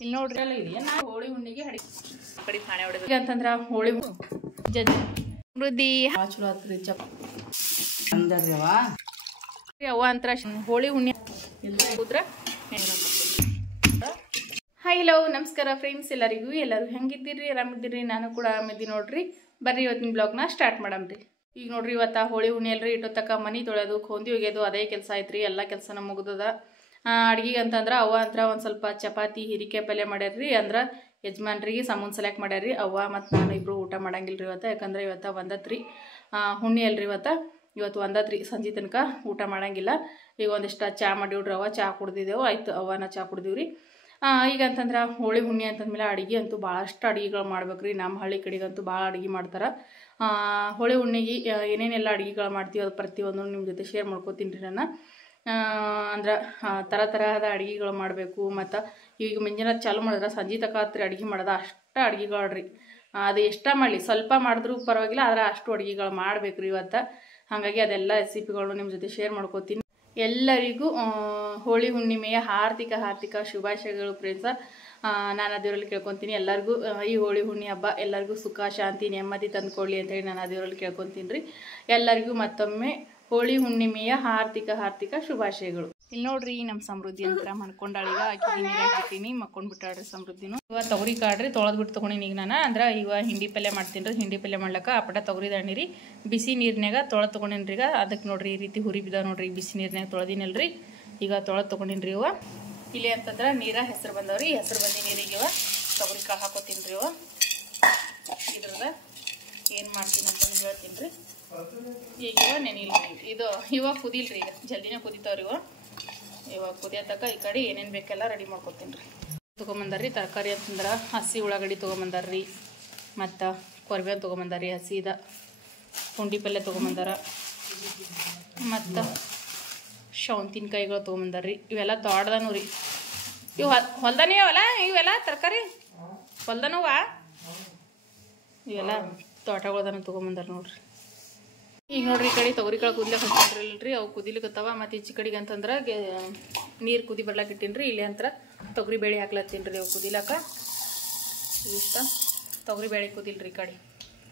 ಇಲ್ಲಿ ನೋಡ್ರಿ ಅಲ್ಲ ಇದೆಯಾ ನಾ ಹೋಳಿ ಹುಣ್ಣಿಗೆ ಹಡಿ ಕಡೆ ಪಾಣೆ ಹೊಡೆದು ಅಂತಂದ್ರ ಹೋಳಿ ಜಜ್ಜಿ ಸಮೃದ್ಧಿ ಚಲೋ ಆತ್ರಿ ಚಪ್ ಅಂದರ್ಯವ ಅವ್ವ ಅಂತರ ಹೋಳಿ ಹುಣ್ಣಿ ಕೂತ್ರ ಹಾಯ್ ಹಲೋ ನಮಸ್ಕಾರ ಫ್ರೆಂಡ್ಸ್ ಎಲ್ಲರೂ ಹೆಂಗಿದ್ದೀರಿ ಆರಾಮಿದ್ದೀರಿ ನಾನು ಕೂಡ ಆರಾಮಿದ್ದೀನಿ ನೋಡ್ರಿ ಬರ್ರಿ ಇವತ್ತಿನ ಬ್ಲಾಗ್ನ ಸ್ಟಾರ್ಟ್ ಮಾಡಮ್ರಿ ಈಗ ನೋಡ್ರಿ ಇವತ್ತ ಹೋಳಿ ಹುಣ್ಣಿ ಅಲ್ರಿ ಇಟ್ಟೊತ್ತಕ ಮನಿ ತೊಳೆದು ಕೊಂದಿ ಒಗೆದು ಅದೇ ಕೆಲಸ ಐತ್ರಿ ಎಲ್ಲ ಕೆಲಸನ ಮುಗ್ದದ ಅಡ್ಗಿಗೆ ಅಂತಂದ್ರೆ ಅವ್ವ ಅಂತರ ಒಂದು ಸ್ವಲ್ಪ ಚಪಾತಿ ಹಿರಿಕೆ ಪಲ್ಯ ಮಾಡ್ಯಾರ್ರಿ ಅಂದ್ರೆ ಯಜಮಾನ್ರಿಗೆ ಸಮೂನ್ ಸೆಲೆಕ್ಟ್ ಮಾಡ್ಯಾರ್ರಿ ಅವ್ವ ಮತ್ತು ನಾನು ಇಬ್ಬರು ಊಟ ಮಾಡಂಗಿಲ್ರಿ ಇವತ್ತು ಯಾಕಂದ್ರೆ ಇವತ್ತು ಒಂದತ್ರಿ ಹುಣ್ಣಿ ಅಲ್ರಿ ಇವತ್ತು ಒಂದತ್ರಿ ಸಂಜೆ ತನಕ ಊಟ ಮಾಡಂಗಿಲ್ಲ ಈಗ ಒಂದಿಷ್ಟು ಚಹಾ ಮಾಡಿವ್ರಿ ಅವ್ವ ಚಹಾ ಕುಡ್ದಿದ್ದೆವು ಆಯ್ತು ಅವ್ವನ ಚಹಾ ಕುಡ್ದಿವ್ರಿ ಈಗ ಅಂತಂದ್ರೆ ಹೋಳಿ ಹುಣ್ಣಿ ಅಂತಂದ್ಮೇಲೆ ಅಡುಗೆ ಅಂತೂ ಭಾಳಷ್ಟು ಅಡುಗೆಗಳು ಮಾಡ್ಬೇಕ್ರಿ ನಮ್ಮ ಹಳ್ಳಿ ಕಡೆಗಂತೂ ಭಾಳ ಅಡುಗೆ ಮಾಡ್ತಾರೆ ಹೋಳಿ ಹುಣ್ಣಿಗೆ ಏನೇನೆಲ್ಲ ಅಡುಗೆಗಳು ಮಾಡ್ತೀವಿ ಅದು ಪ್ರತಿಯೊಂದು ನಿಮ್ಮ ಜೊತೆ ಶೇರ್ ಮಾಡ್ಕೋತೀನಿ ರೀ ನಾನು ಅಂದ್ರೆ ತರಹದ ಅಡುಗೆಗಳು ಮಾಡಬೇಕು ಮತ್ತು ಈಗ ಮುಂಜಾನೆ ಚಾಲು ಮಾಡಿದ್ರೆ ಸಂಜೆ ತಕ ಹತ್ತಿರ ಅಡುಗೆ ಮಾಡೋದು ಅಷ್ಟು ಅಡುಗೆಗಳು ರೀ ಅದು ಎಷ್ಟ ಮಾಡಲಿ ಸ್ವಲ್ಪ ಮಾಡಿದ್ರೂ ಪರವಾಗಿಲ್ಲ ಆದರೆ ಅಷ್ಟು ಅಡುಗೆಗಳು ಮಾಡಬೇಕು ರೀ ಇವತ್ತು ಹಾಗಾಗಿ ಅದೆಲ್ಲ ರೆಸಿಪಿಗಳು ನಿಮ್ಮ ಜೊತೆ ಶೇರ್ ಮಾಡ್ಕೋತೀನಿ ಎಲ್ಲರಿಗೂ ಹೋಳಿ ಹುಣ್ಣಿಮೆಯ ಹಾರ್ದಿಕ ಶುಭಾಶಯಗಳು ಫ್ರೆಂಡ್ಸ ನಾನು ದೇವರಲ್ಲಿ ಕೇಳ್ಕೊತೀನಿ ಎಲ್ಲರಿಗೂ ಈ ಹೋಳಿ ಹುಣ್ಣಿ ಹಬ್ಬ ಎಲ್ಲರಿಗೂ ಸುಖ ಶಾಂತಿ ನೆಮ್ಮದಿ ತಂದುಕೊಳ್ಳಿ ಅಂತೇಳಿ ನಾನು ದೇವರಲ್ಲಿ ಕೇಳ್ಕೊತೀನಿ ರೀ ಎಲ್ಲರಿಗೂ ಮತ್ತೊಮ್ಮೆ ಹೋಳಿ ಹುಣ್ಣಿಮೆಯ ಹಾರ್ದಿಕ ಶುಭಾಶಯಗಳು ಇಲ್ಲಿ ನೋಡ್ರಿ ನಮ್ಮ ಸಮೃದ್ಧಿ ಅಂತ ಮನ್ಕೊಂಡಾಳೀಗ ಆಕಿ ನೀರು ಹಾಕಿದ್ದೀನಿ ಮಕ್ಕೊಂಡು ಬಿಟ್ಟಾಡ್ರಿ ಸಮೃದ್ಧಿನೂ ಇವಾಗ ತೊಗರಿ ಕಾಡ್ರಿ ತೊಳೆದ್ಬಿಟ್ಟು ತೊಗೊಂಡಿನಿ ಈಗ ನಾನು ಅಂದ್ರೆ ಇವಾಗ ಹಿಂಡಿ ಪಲ್ಯ ಮಾಡ್ತೀನಿ ರೀ ಹಿಂಡಿ ಪಲ್ಯ ಮಾಡ್ಲಕ್ಕ ಅಪಟ ತೊಗರಿ ದಾಣಿರಿ ಬಿಸಿ ನೀರಿನಾಗ ತೊಳೆದು ತೊಗೊಂಡಿನಿ ಈಗ ಅದಕ್ಕೆ ನೋಡ್ರಿ ಈ ರೀತಿ ಹುರಿ ಬಿದ್ದಾವ ನೋಡ್ರಿ ಬಿಸಿ ನೀರಿನಾಗ ತೊಳೆದಿನಲ್ರಿ ಈಗ ತೊಳೆದು ತೊಗೊಂಡಿನಿ ಇವ ಇಲ್ಲಿ ಅಂತಂದ್ರೆ ನೀರ ಹೆಸರು ಬಂದವ್ರಿ ಹೆಸರು ಬಂದಿ ನೀರಿಗೆ ಇವ ತೊಗರಿ ಕಾಳು ಹಾಕೋತೀನಿ ರೀ ಇವ ಇದ್ರದ ಏನು ಮಾಡ್ತೀನಿ ಅಂತ ಹೇಳ್ತೀನಿ ರೀ ಈಗ ಇವ ನೆನಿಲ್ರಿ ಇದು ಇವಾಗ ಕುದಿಲ್ರಿ ಈಗ ಜಲ್ದಿನೇ ಕುದಿತಾವ್ರಿ ಇವಾಗ ಕುದಿಯತಕ್ಕ ಈ ಕಡೆ ಏನೇನು ಬೇಕೆಲ್ಲ ರೆಡಿ ಮಾಡ್ಕೊತೀನಿ ರೀ ತೊಗೊಂಬಂದಾರ್ರಿ ತರಕಾರಿ ಅಂತಂದ್ರೆ ಹಸಿ ಉಳ್ಳಾಗಡ್ಡಿ ತೊಗೊಂಬಂದಾರ್ರಿ ಮತ್ತು ಕೊರ್ಬೇವು ತೊಗೊಂಬಂದಾರ್ರಿ ಹಸಿದ ಪುಂಡಿ ಪಲ್ಯ ತೊಗೊಂಬಂದಾರ ಮತ್ತು ಶೌಂತಿನಕಾಯಿಗಳು ತೊಗೊಂಬಂದಾರ್ರಿ ಇವೆಲ್ಲ ತೋಟದನೂ ರೀ ಇವು ಹೊಲ್ದಾನೇ ಅವಲ್ಲ ಇವೆಲ್ಲ ತರಕಾರಿ ಹೊಲ್ದನವ ಇವೆಲ್ಲ ತೋಟಗಳದನ ತೊಗೊಂಬಂದಾರ ನೋಡ್ರಿ ಈಗ ನೋಡ್ರಿ ಈ ಕಡೆ ತೊಗರಿ ಕಾಳು ಕುದಿಲಕ್ಕೆ ಹಚ್ಕೊಂಡ್ರಲ್ರಿ ಅವು ಕುದಿಲಿಕ್ಕತ್ತವ ಮತ್ತು ಈಚೆ ಕಡೆಗೆ ಅಂತಂದ್ರೆ ನೀರು ಕುದಿ ಬರ್ಲಾಕ ಇಟ್ಟೀನಿ ಇಲ್ಲಿ ಅಂತ ತೊಗರಿ ಬೇಳೆ ಹಾಕ್ಲತ್ತೀನಿ ರೀ ಅವು ಕುದಿಲಕ್ಕ ಇಷ್ಟ ತೊಗರಿ ಬೇಳೆ ಕುದಿಲ್ರಿ ಈ ಕಡೆ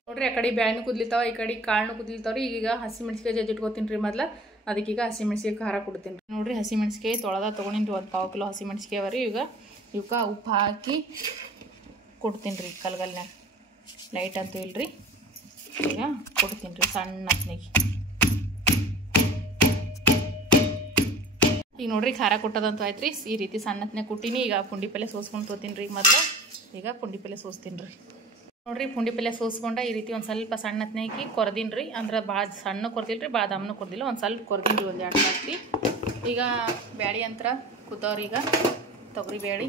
ನೋಡ್ರಿ ಆ ಕಡೆ ಬೇಳೆನೂ ಕುದ್ಲಿತಾವ ಈ ಕಡೆ ಕಾಳನ್ನು ಕುದಿಲ್ತಾವ್ರಿ ಈಗ ಹಸಿ ಮೆಣಸಿಕಾಯಿ ಜಜ್ಜಿಟ್ಕೋತೀನಿ ರೀ ಮೊದ್ಲು ಅದಕ್ಕೀಗ ಹಸಿ ಮೆಣಸಿಕಾಯಿ ಖಾರ ಕೊಡ್ತೀನಿ ರೀ ನೋಡ್ರಿ ಹಸಿ ಮೆಣಸಿಕಾಯಿ ತೊಳೆದ ತೊಗೊಂಡಿನಿ ರೀ 1 ಪಾವು ಕಿಲೋ ಹಸಿ ಮೆಣಸಿಕಾಯಿ ಅವ ರೀ ಈಗ ಇವಕ್ಕೆ ಉಪ್ಪು ಹಾಕಿ ಕೊಡ್ತೀನಿ ರೀ ಕಲ್ಗಲ್ನಾಗ ಲೈಟ್ ಅಂತೂ ಇಲ್ರಿ ಈಗ ಕೊಡ್ತೀನಿ ರೀ ಸಣ್ಣ ಹತ್ನಿಗೆ ಈಗ ನೋಡ್ರಿ ಖಾರ ಕೊಟ್ಟದಂತೂ ಆಯ್ತು ರೀ ಈ ರೀತಿ ಸಣ್ಣ ಹತ್ನಾಗ ಕೊಟ್ಟಿನಿ ಈಗ ಪುಂಡಿ ಪಲ್ಯ ಸೋಸ್ಕೊಂಡು ತೊತೀನಿ ರೀ ಮೊದಲು ಈಗ ಪುಂಡಿ ಪಲ್ಯ ಸೋಸ್ತೀನಿ ರೀ ನೋಡ್ರಿ ಪುಂಡಿ ಪಲ್ಯ ಸೋಸ್ಕೊಂಡ ಈ ರೀತಿ ಒಂದು ಸ್ವಲ್ಪ ಸಣ್ಣ ಹತ್ನಾಗಿ ಕೊರ್ದೀನಿ ರೀ ಅಂದ್ರೆ ಭಾಳ ಸಣ್ಣ ಕೊರ್ದಿಲ್ಲ ರೀ ಭಾಳ ದಮ್ಮನೂ ಕೊರ್ದಿಲ್ಲ ಒಂದು ಸ್ವಲ್ಪ ಕೊರ್ದೀನಿ ರೀ ಒಂದು 2 ಹಾಕಿ ಈಗ ಬ್ಯಾಳಿ ಅಂತರ ಕುದ್ದವ್ರಿ ಈಗ ತೊಗರಿ ಬ್ಯಾಳಿ